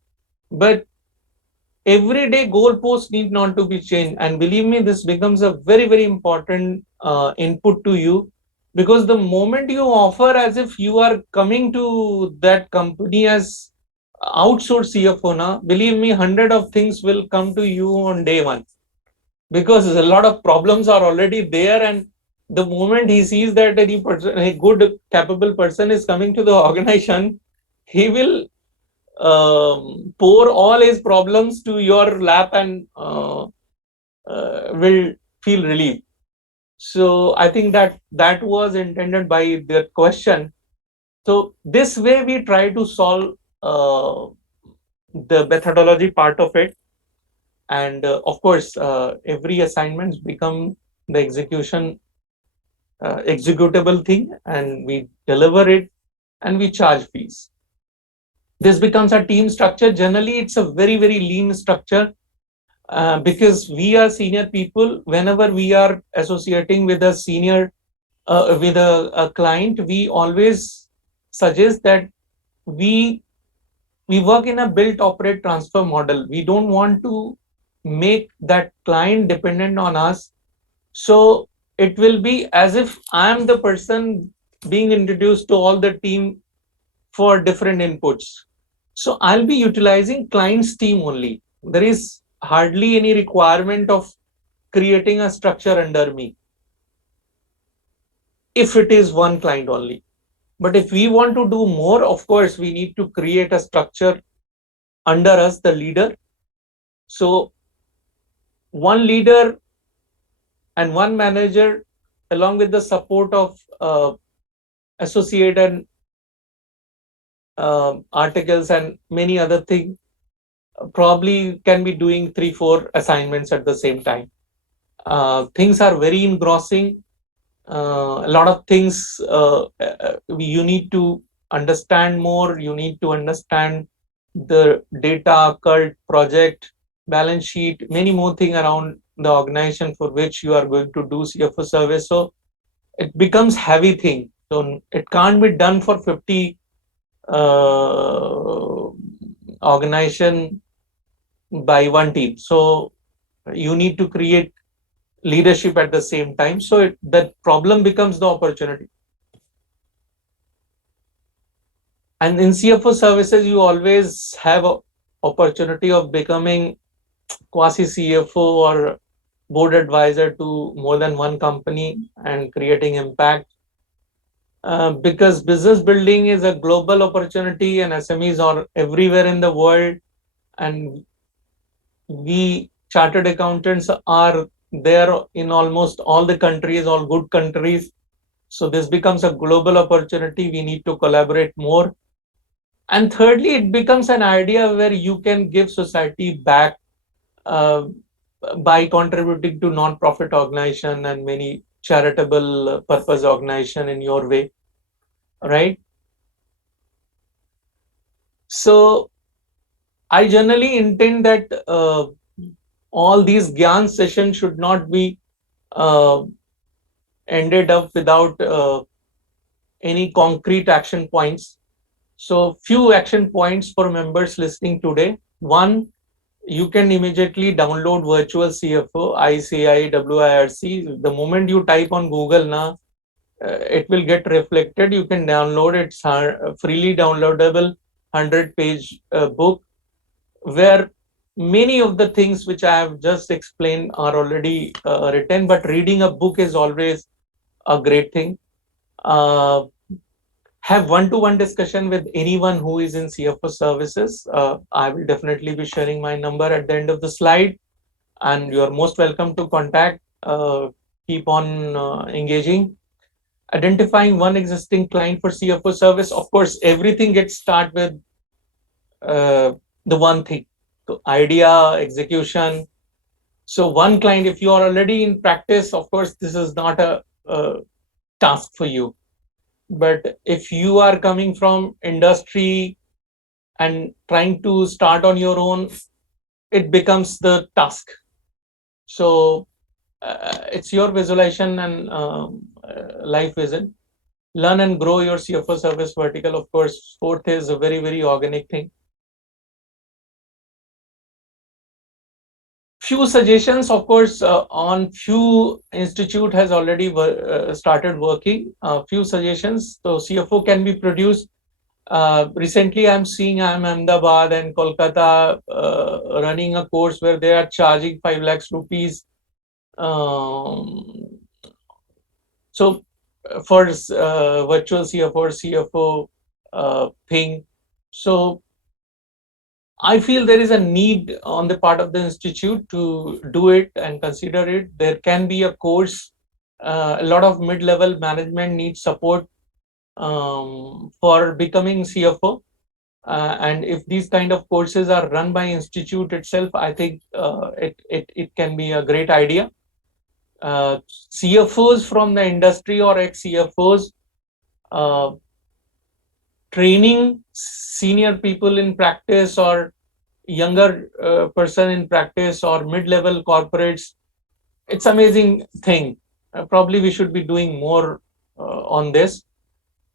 But everyday goalposts need not to be changed. And believe me, this becomes a very, very important input to you, because the moment you offer as if you are coming to that company as outsource CFO, na, believe me, 100 of things will come to you on day one, because a lot of problems are already there. And the moment he sees that any person, a good capable person is coming to the organization, he will pour all his problems to your lap and will feel relief. So I think that was intended by the question. So this way we try to solve the methodology part of it. And of course, every assignments become the executable thing, and we deliver it and we charge fees. This becomes a team structure. Generally, it's a very, very lean structure because we are senior people. Whenever we are associating with a senior, with a client, we always suggest that we work in a build, operate, transfer model. We don't want to make that client dependent on us. So it will be as if I am the person being introduced to all the team for different inputs. So I'll be utilizing client's team only. There is hardly any requirement of creating a structure under me if it is one client only. But if we want to do more, of course, we need to create a structure under us, the leader. So one leader and one manager, along with the support of associate and articles and many other things, probably can be doing 3-4 assignments at the same time. Things are very engrossing. A lot of things you need to understand more. You need to understand the data, cult, project, balance sheet, many more things around the organization for which you are going to do CFO service. So it becomes heavy thing. So it can't be done for 50 organization by one team. So you need to create leadership at the same time. So that problem becomes the opportunity. And in CFO services, you always have an opportunity of becoming quasi CFO or board advisor to more than one company and creating impact. Because business building is a global opportunity and SMEs are everywhere in the world, and we chartered accountants are there in almost all the countries, all good countries. So this becomes a global opportunity. We need to collaborate more. And thirdly, it becomes an idea where you can give society back by contributing to non-profit organization and many charitable purpose organization in your way, right? So I generally intend that all these Gyan sessions should not be ended up without any concrete action points. So few action points for members listening today. One, you can immediately download Virtual CFO, ICIWIRC. The moment you type on Google, now it will get reflected. You can download it. It's freely downloadable 100-page book, where many of the things which I have just explained are already written, but reading a book is always a great thing. have one-to-one discussion with anyone who is in CFO services, I will definitely be sharing my number at the end of the slide, and you are most welcome to contact. Keep on engaging. Identifying one existing client for CFO service. Of course, everything gets start with the one thing, so idea, execution. So one client, if you are already in practice, of course, this is not a task for you. But if you are coming from industry and trying to start on your own, it becomes the task. So it's your visualization and life vision. Learn and grow your CFO service vertical. Of course, fourth is a very, very organic thing. Few suggestions, of course, on few institute has already started working. Few suggestions. So CFO can be produced. Recently, I'm seeing I'm Ahmedabad and Kolkata running a course where they are charging 5 lakhs rupees. So for virtual CFO thing. So I feel there is a need on the part of the institute to do it and consider it. There can be a course. A lot of mid-level management needs support for becoming CFO. And if these kind of courses are run by institute itself, I think it can be a great idea. CFOs from the industry or ex-CFOs training senior people in practice or younger person in practice or mid-level corporates, it's amazing thing. Probably we should be doing more on this.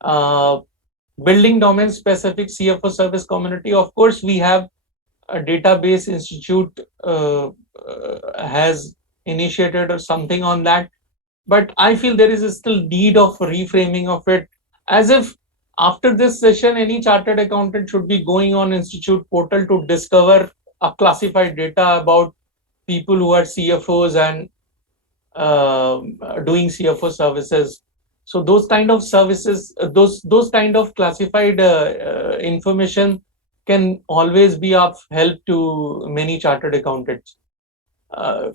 Building domain specific CFO service community. Of course, we have a database institute has initiated or something on that, but I feel there is still need of reframing of it, as if after this session any chartered accountant should be going on institute portal to discover a classified data about people who are CFOs and doing CFO services. So those kind of services, those kind of classified information can always be of help to many chartered accountants.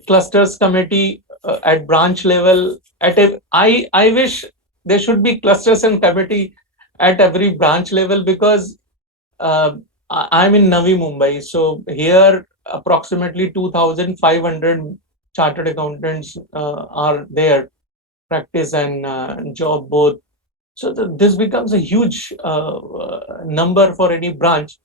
Clusters committee at branch level. I wish there should be clusters and committee at every branch level, because I'm in Navi Mumbai. So here approximately 2,500 chartered accountants are there, practice and job both. So this becomes a huge number for any branch.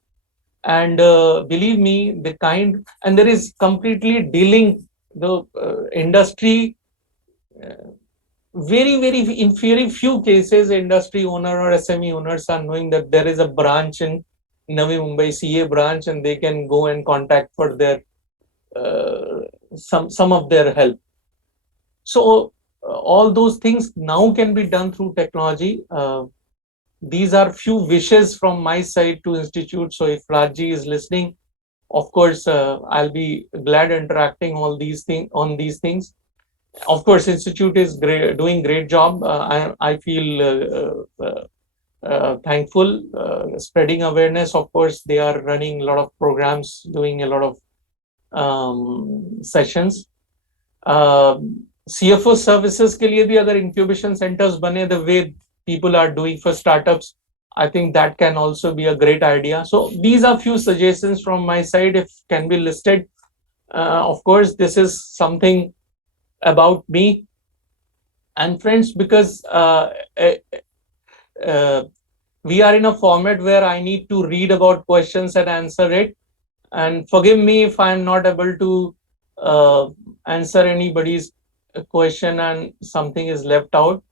And believe me, the kind, and there is completely dealing the industry. In very few cases, industry owner or SME owners are knowing that there is a branch in Navi Mumbai, CA branch, and they can go and contact for their some of their help. So all those things now can be done through technology. These are few wishes from my side to institute. So if Rajji is listening, of course, I'll be glad interacting on these things. Of course, institute is doing great job. I feel thankful, spreading awareness. Of course, they are running a lot of programs, doing a lot of sessions. CFO services के लिए भी अगर incubation centers बने the way people are doing for startups, I think that can also be a great idea. So these are few suggestions from my side, if can be listed. Of course, this is something about me and friends, because we are in a format where I need to read about questions and answer it. And forgive me if I'm not able to answer anybody's question and something is left out.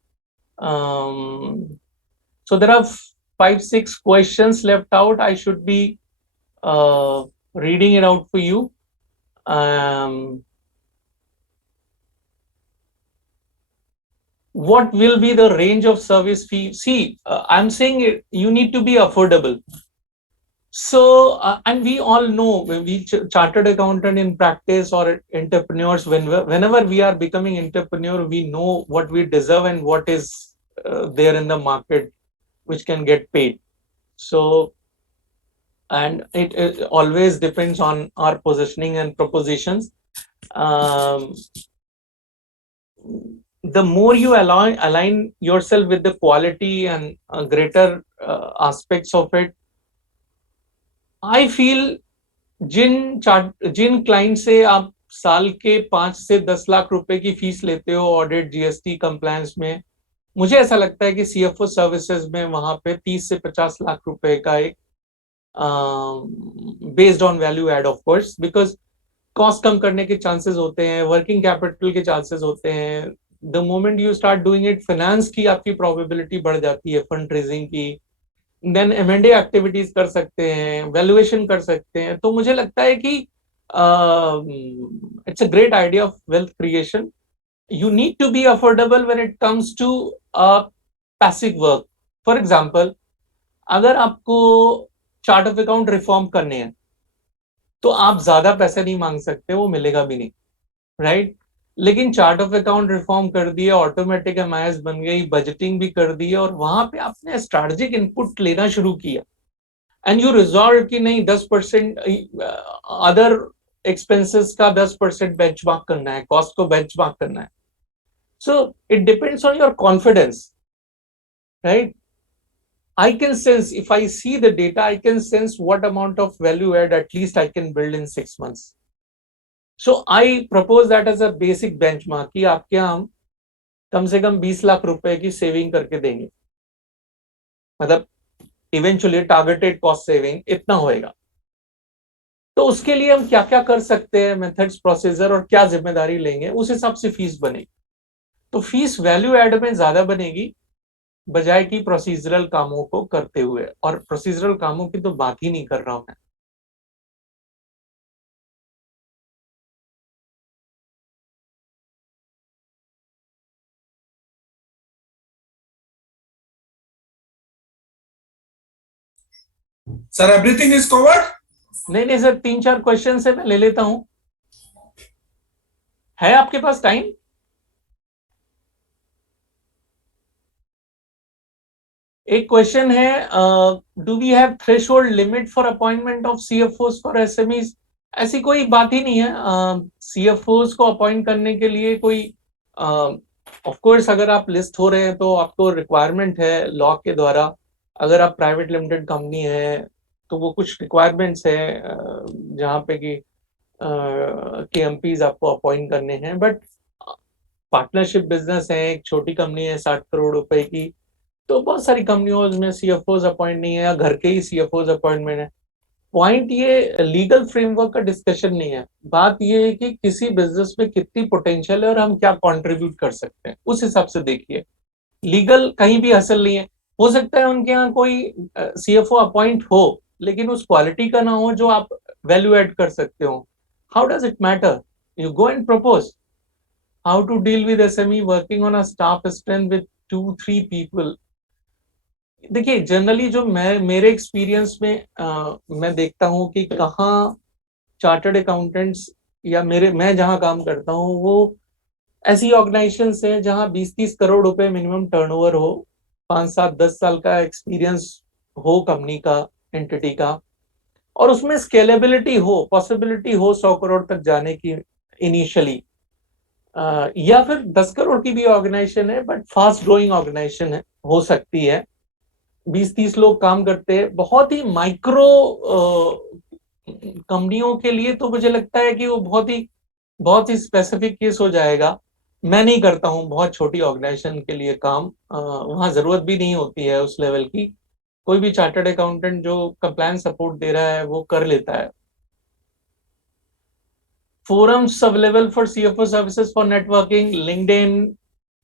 So there are 5-6 questions left out. I should be reading it out for you. What will be the range of service fee? See, I'm saying you need to be affordable. So, and we all know, when we chartered accountant in practice or entrepreneurs, whenever we are becoming entrepreneur, we know what we deserve and what is there in the market. which can get paid. So, and it always depends on our positioning and propositions. Um, the more you align yourself with the quality and greater aspects of it, I feel जिन client से आप साल के 5 से 10 लाख रुपए की fees लेते हो ऑडिट जीएसटी कंप्लायंस में, मुझे ऐसा लगता है कि सीएफओ सर्विसेज में वहां पे 30 से 50 लाख रुपए का एक based on value add of course, because cost कम करने के चांसेस होते हैं, वर्किंग कैपिटल के चांसेस होते हैं. The moment you start doing it, finance की आपकी प्रोबेबिलिटी बढ़ जाती है, फंड रेजिंग की, देन एमएनडे एक्टिविटीज कर सकते हैं, वैल्यूएशन कर सकते हैं. तो मुझे लगता है कि it's a great idea of wealth creation. You need to be affordable when it comes to passive work. For example, अगर आपको चार्ट ऑफ अकाउंट रिफॉर्म करने हैं तो आप ज्यादा पैसे नहीं मांग सकते, वो मिलेगा भी नहीं, राइट? लेकिन चार्ट ऑफ अकाउंट रिफॉर्म कर दिया, ऑटोमेटिक एमआईएस बन गई, बजटिंग भी कर दी, और वहां पे आपने स्ट्रैटेजिक इनपुट लेना शुरू किया एंड यू रिजॉल्व कि नहीं 10% अदर एक्सपेंसेस का 10% बेंचमार्क करना है, कॉस्ट को बेंचमार्क करना है. So it depends on your confidence, right? I can sense, if I see the data, I can sense what amount of value add at least I can build in 6 months. So I propose that as a basic benchmark कि आपके यहाँ हम कम से कम 20 लाख रुपए की saving करके देंगे, मतलब इवेंचुअली टारगेटेड कॉस्ट सेविंग इतना होएगा. तो उसके लिए हम क्या क्या कर सकते हैं, मेथड्स, प्रोसीजर और क्या जिम्मेदारी लेंगे, उस हिसाब से फीस बनेगी. तो फीस वैल्यू एड में ज्यादा बनेगी बजाय कि प्रोसीजरल कामों को करते हुए, और प्रोसीजरल कामों की तो बात ही नहीं कर रहा हूं मैं. Sir, everything is covered? नहीं सर, 3-4 क्वेश्चन से मैं ले लेता हूं. है आपके पास टाइम? एक क्वेश्चन है, do we have threshold limit for appointment of CFOs for SMEs? ऐसी कोई बात ही नहीं है. सीएफओस को अपॉइंट करने के लिए कोई, ऑफ कोर्स अगर आप लिस्ट हो रहे हैं तो आपको रिक्वायरमेंट है लॉ के द्वारा. अगर आप प्राइवेट लिमिटेड कंपनी है तो वो कुछ रिक्वायरमेंट्स है जहाँ पे कि केएमपीज आपको अपॉइंट करने हैं. बट पार्टनरशिप बिजनेस है, एक छोटी कंपनी है 60 करोड़ रुपए की, तो बहुत सारी कंपनियों में सीएफओज अपॉइंट नहीं है, या घर के ही सीएफओज अपॉइंटमेंट है. पॉइंट ये लीगल फ्रेमवर्क का डिस्कशन नहीं है. बात ये है कि किसी बिजनेस में कितनी पोटेंशियल है और हम क्या कंट्रीब्यूट कर सकते हैं, उस हिसाब से देखिए. लीगल कहीं भी हासिल नहीं है. हो सकता है उनके यहाँ कोई सीएफओ अपॉइंट हो लेकिन उस क्वालिटी का ना हो जो आप वैल्यू एड कर सकते हो. How does it matter? You go and propose how to deal with SME working on a staff strength with 2-3 people. देखिए जनरली जो मेरे एक्सपीरियंस में मैं देखता हूँ कि कहाँ चार्टर्ड अकाउंटेंट्स या मैं जहाँ काम करता हूँ वो ऐसी ऑर्गेनाइजेशंस हैं जहाँ 20-30 करोड़ रुपए मिनिमम टर्नओवर हो, 5-7-10 साल का एक्सपीरियंस हो कंपनी का, एंटिटी का, और उसमें स्केलेबिलिटी हो, पॉसिबिलिटी हो 100 करोड़ तक जाने की इनिशियली, या फिर 10 करोड़ की भी ऑर्गेनाइजेशन है बट फास्ट ग्रोइंग ऑर्गेनाइजेशन है, हो सकती है. 20-30 लोग काम करते हैं. बहुत ही माइक्रो कंपनियों के लिए तो मुझे लगता है कि वो बहुत ही स्पेसिफिक केस हो जाएगा. मैं नहीं करता हूँ बहुत छोटी ऑर्गेनाइजेशन के लिए काम, वहां जरूरत भी नहीं होती है उस लेवल की. कोई भी चार्टर्ड अकाउंटेंट जो कंप्लायंस सपोर्ट दे रहा है वो कर लेता है. Forums available for CFO services for networking, LinkedIn,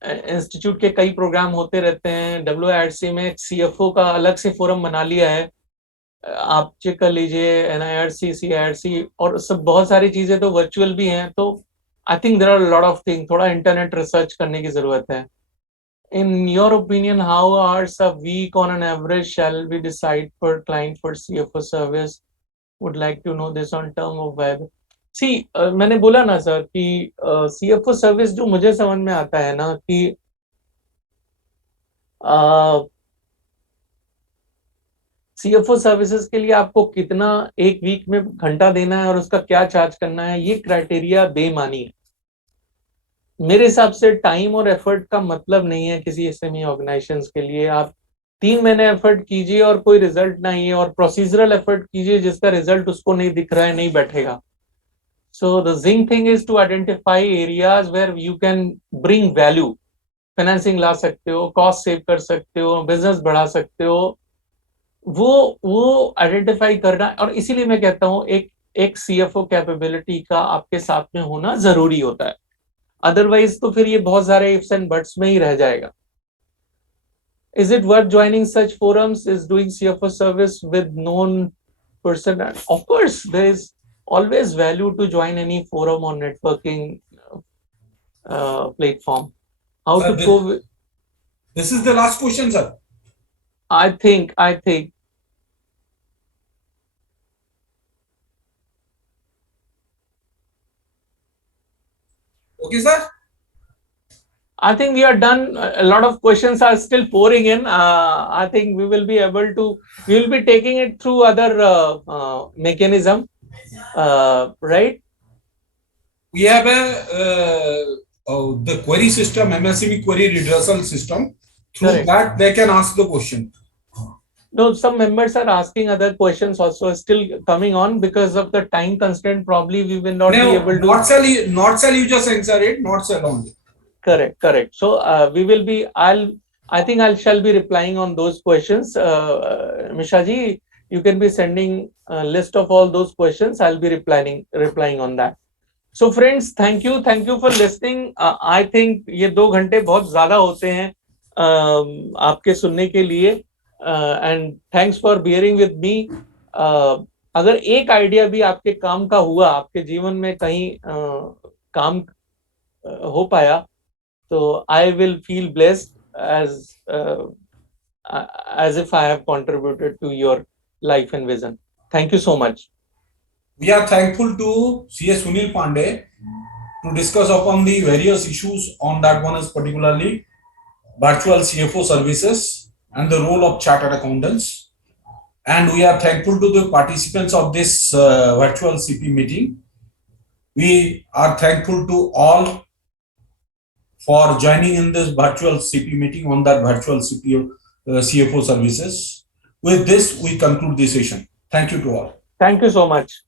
institute के कई प्रोग्राम होते रहते हैं. डब्ल्यूआईआरसी में सीएफओ का अलग से फोरम बना लिया है, आप चेक कर लीजिए. एनआईआरसी, सीआईआरसी और सब बहुत सारी चीजें तो वर्चुअल भी हैं. तो I think there are lot of thing, थोड़ा इंटरनेट रिसर्च करने की जरूरत है. In your opinion, how hours a week on an average shall we decide per client for CFO service? Would like to know this on term of web. See, मैंने बोला ना sir कि CFO service जो मुझे समझ में आता है ना कि CFO सर्विसेज के लिए आपको कितना एक वीक में घंटा देना है और उसका क्या चार्ज करना है, ये क्राइटेरिया बेमानी है। मेरे हिसाब से टाइम और एफर्ट का मतलब नहीं है किसी एसएमई ऑर्गेनाइजेशंस के लिए। आप 3 महीने एफर्ट कीजिए और कोई रिजल्ट नहीं है, और प्रोसीजरल एफर्ट कीजिए जिसका रिजल्ट उसको नहीं दिख रहा है, नहीं बैठेगा। So the zinc thing is to identify areas where you can bring value. Financing ला सकते हो, कॉस्ट सेव कर सकते हो, बिजनेस बढ़ा सकते हो, वो आइडेंटिफाई करना। और इसीलिए मैं कहता हूँ एक सीएफओ कैपेबिलिटी का आपके साथ में होना जरूरी होता है। अदरवाइज तो फिर ये बहुत सारे इफ्स एंड बट्स में ही रह जाएगा। Is it worth joining such forums? Is doing CFO service with known person? Of course, there is always value to join any forum or networking platform. How Sir, to go? this is the last question, sir. I think. Okay, sir. I think we are done. A lot of questions are still pouring in. I think we will be able to. We will be taking it through other mechanism, right? We have the query system, MSME query redressal system. Through Correct. that, they can ask the question. No, some members are asking other questions also, still coming on because of the time constraint. Probably we will not be No, able to. not shall you just answer it, not shall only. Correct. So we will be. I think I shall be replying on those questions. Misha ji, you can be sending a list of all those questions. I'll be replying on that. So friends, thank you for listening. I think ये 2 घंटे बहुत ज़्यादा होते हैं आपके सुनने के लिए, and thanks for bearing with me. अगर एक आइडिया भी आपके काम का हुआ, आपके जीवन में कहीं काम हो पाया, तो I will feel blessed as if I have contributed to your life and vision. Thank you so much. We are thankful to CS Sunil Pandey to discuss upon the various issues on that one is particularly virtual CFO services and the role of chartered accountants. And we are thankful to the participants of this virtual CP meeting. We are thankful to all for joining in this virtual CP meeting on that virtual CFO services. With this, we conclude the session. Thank you to all. Thank you so much.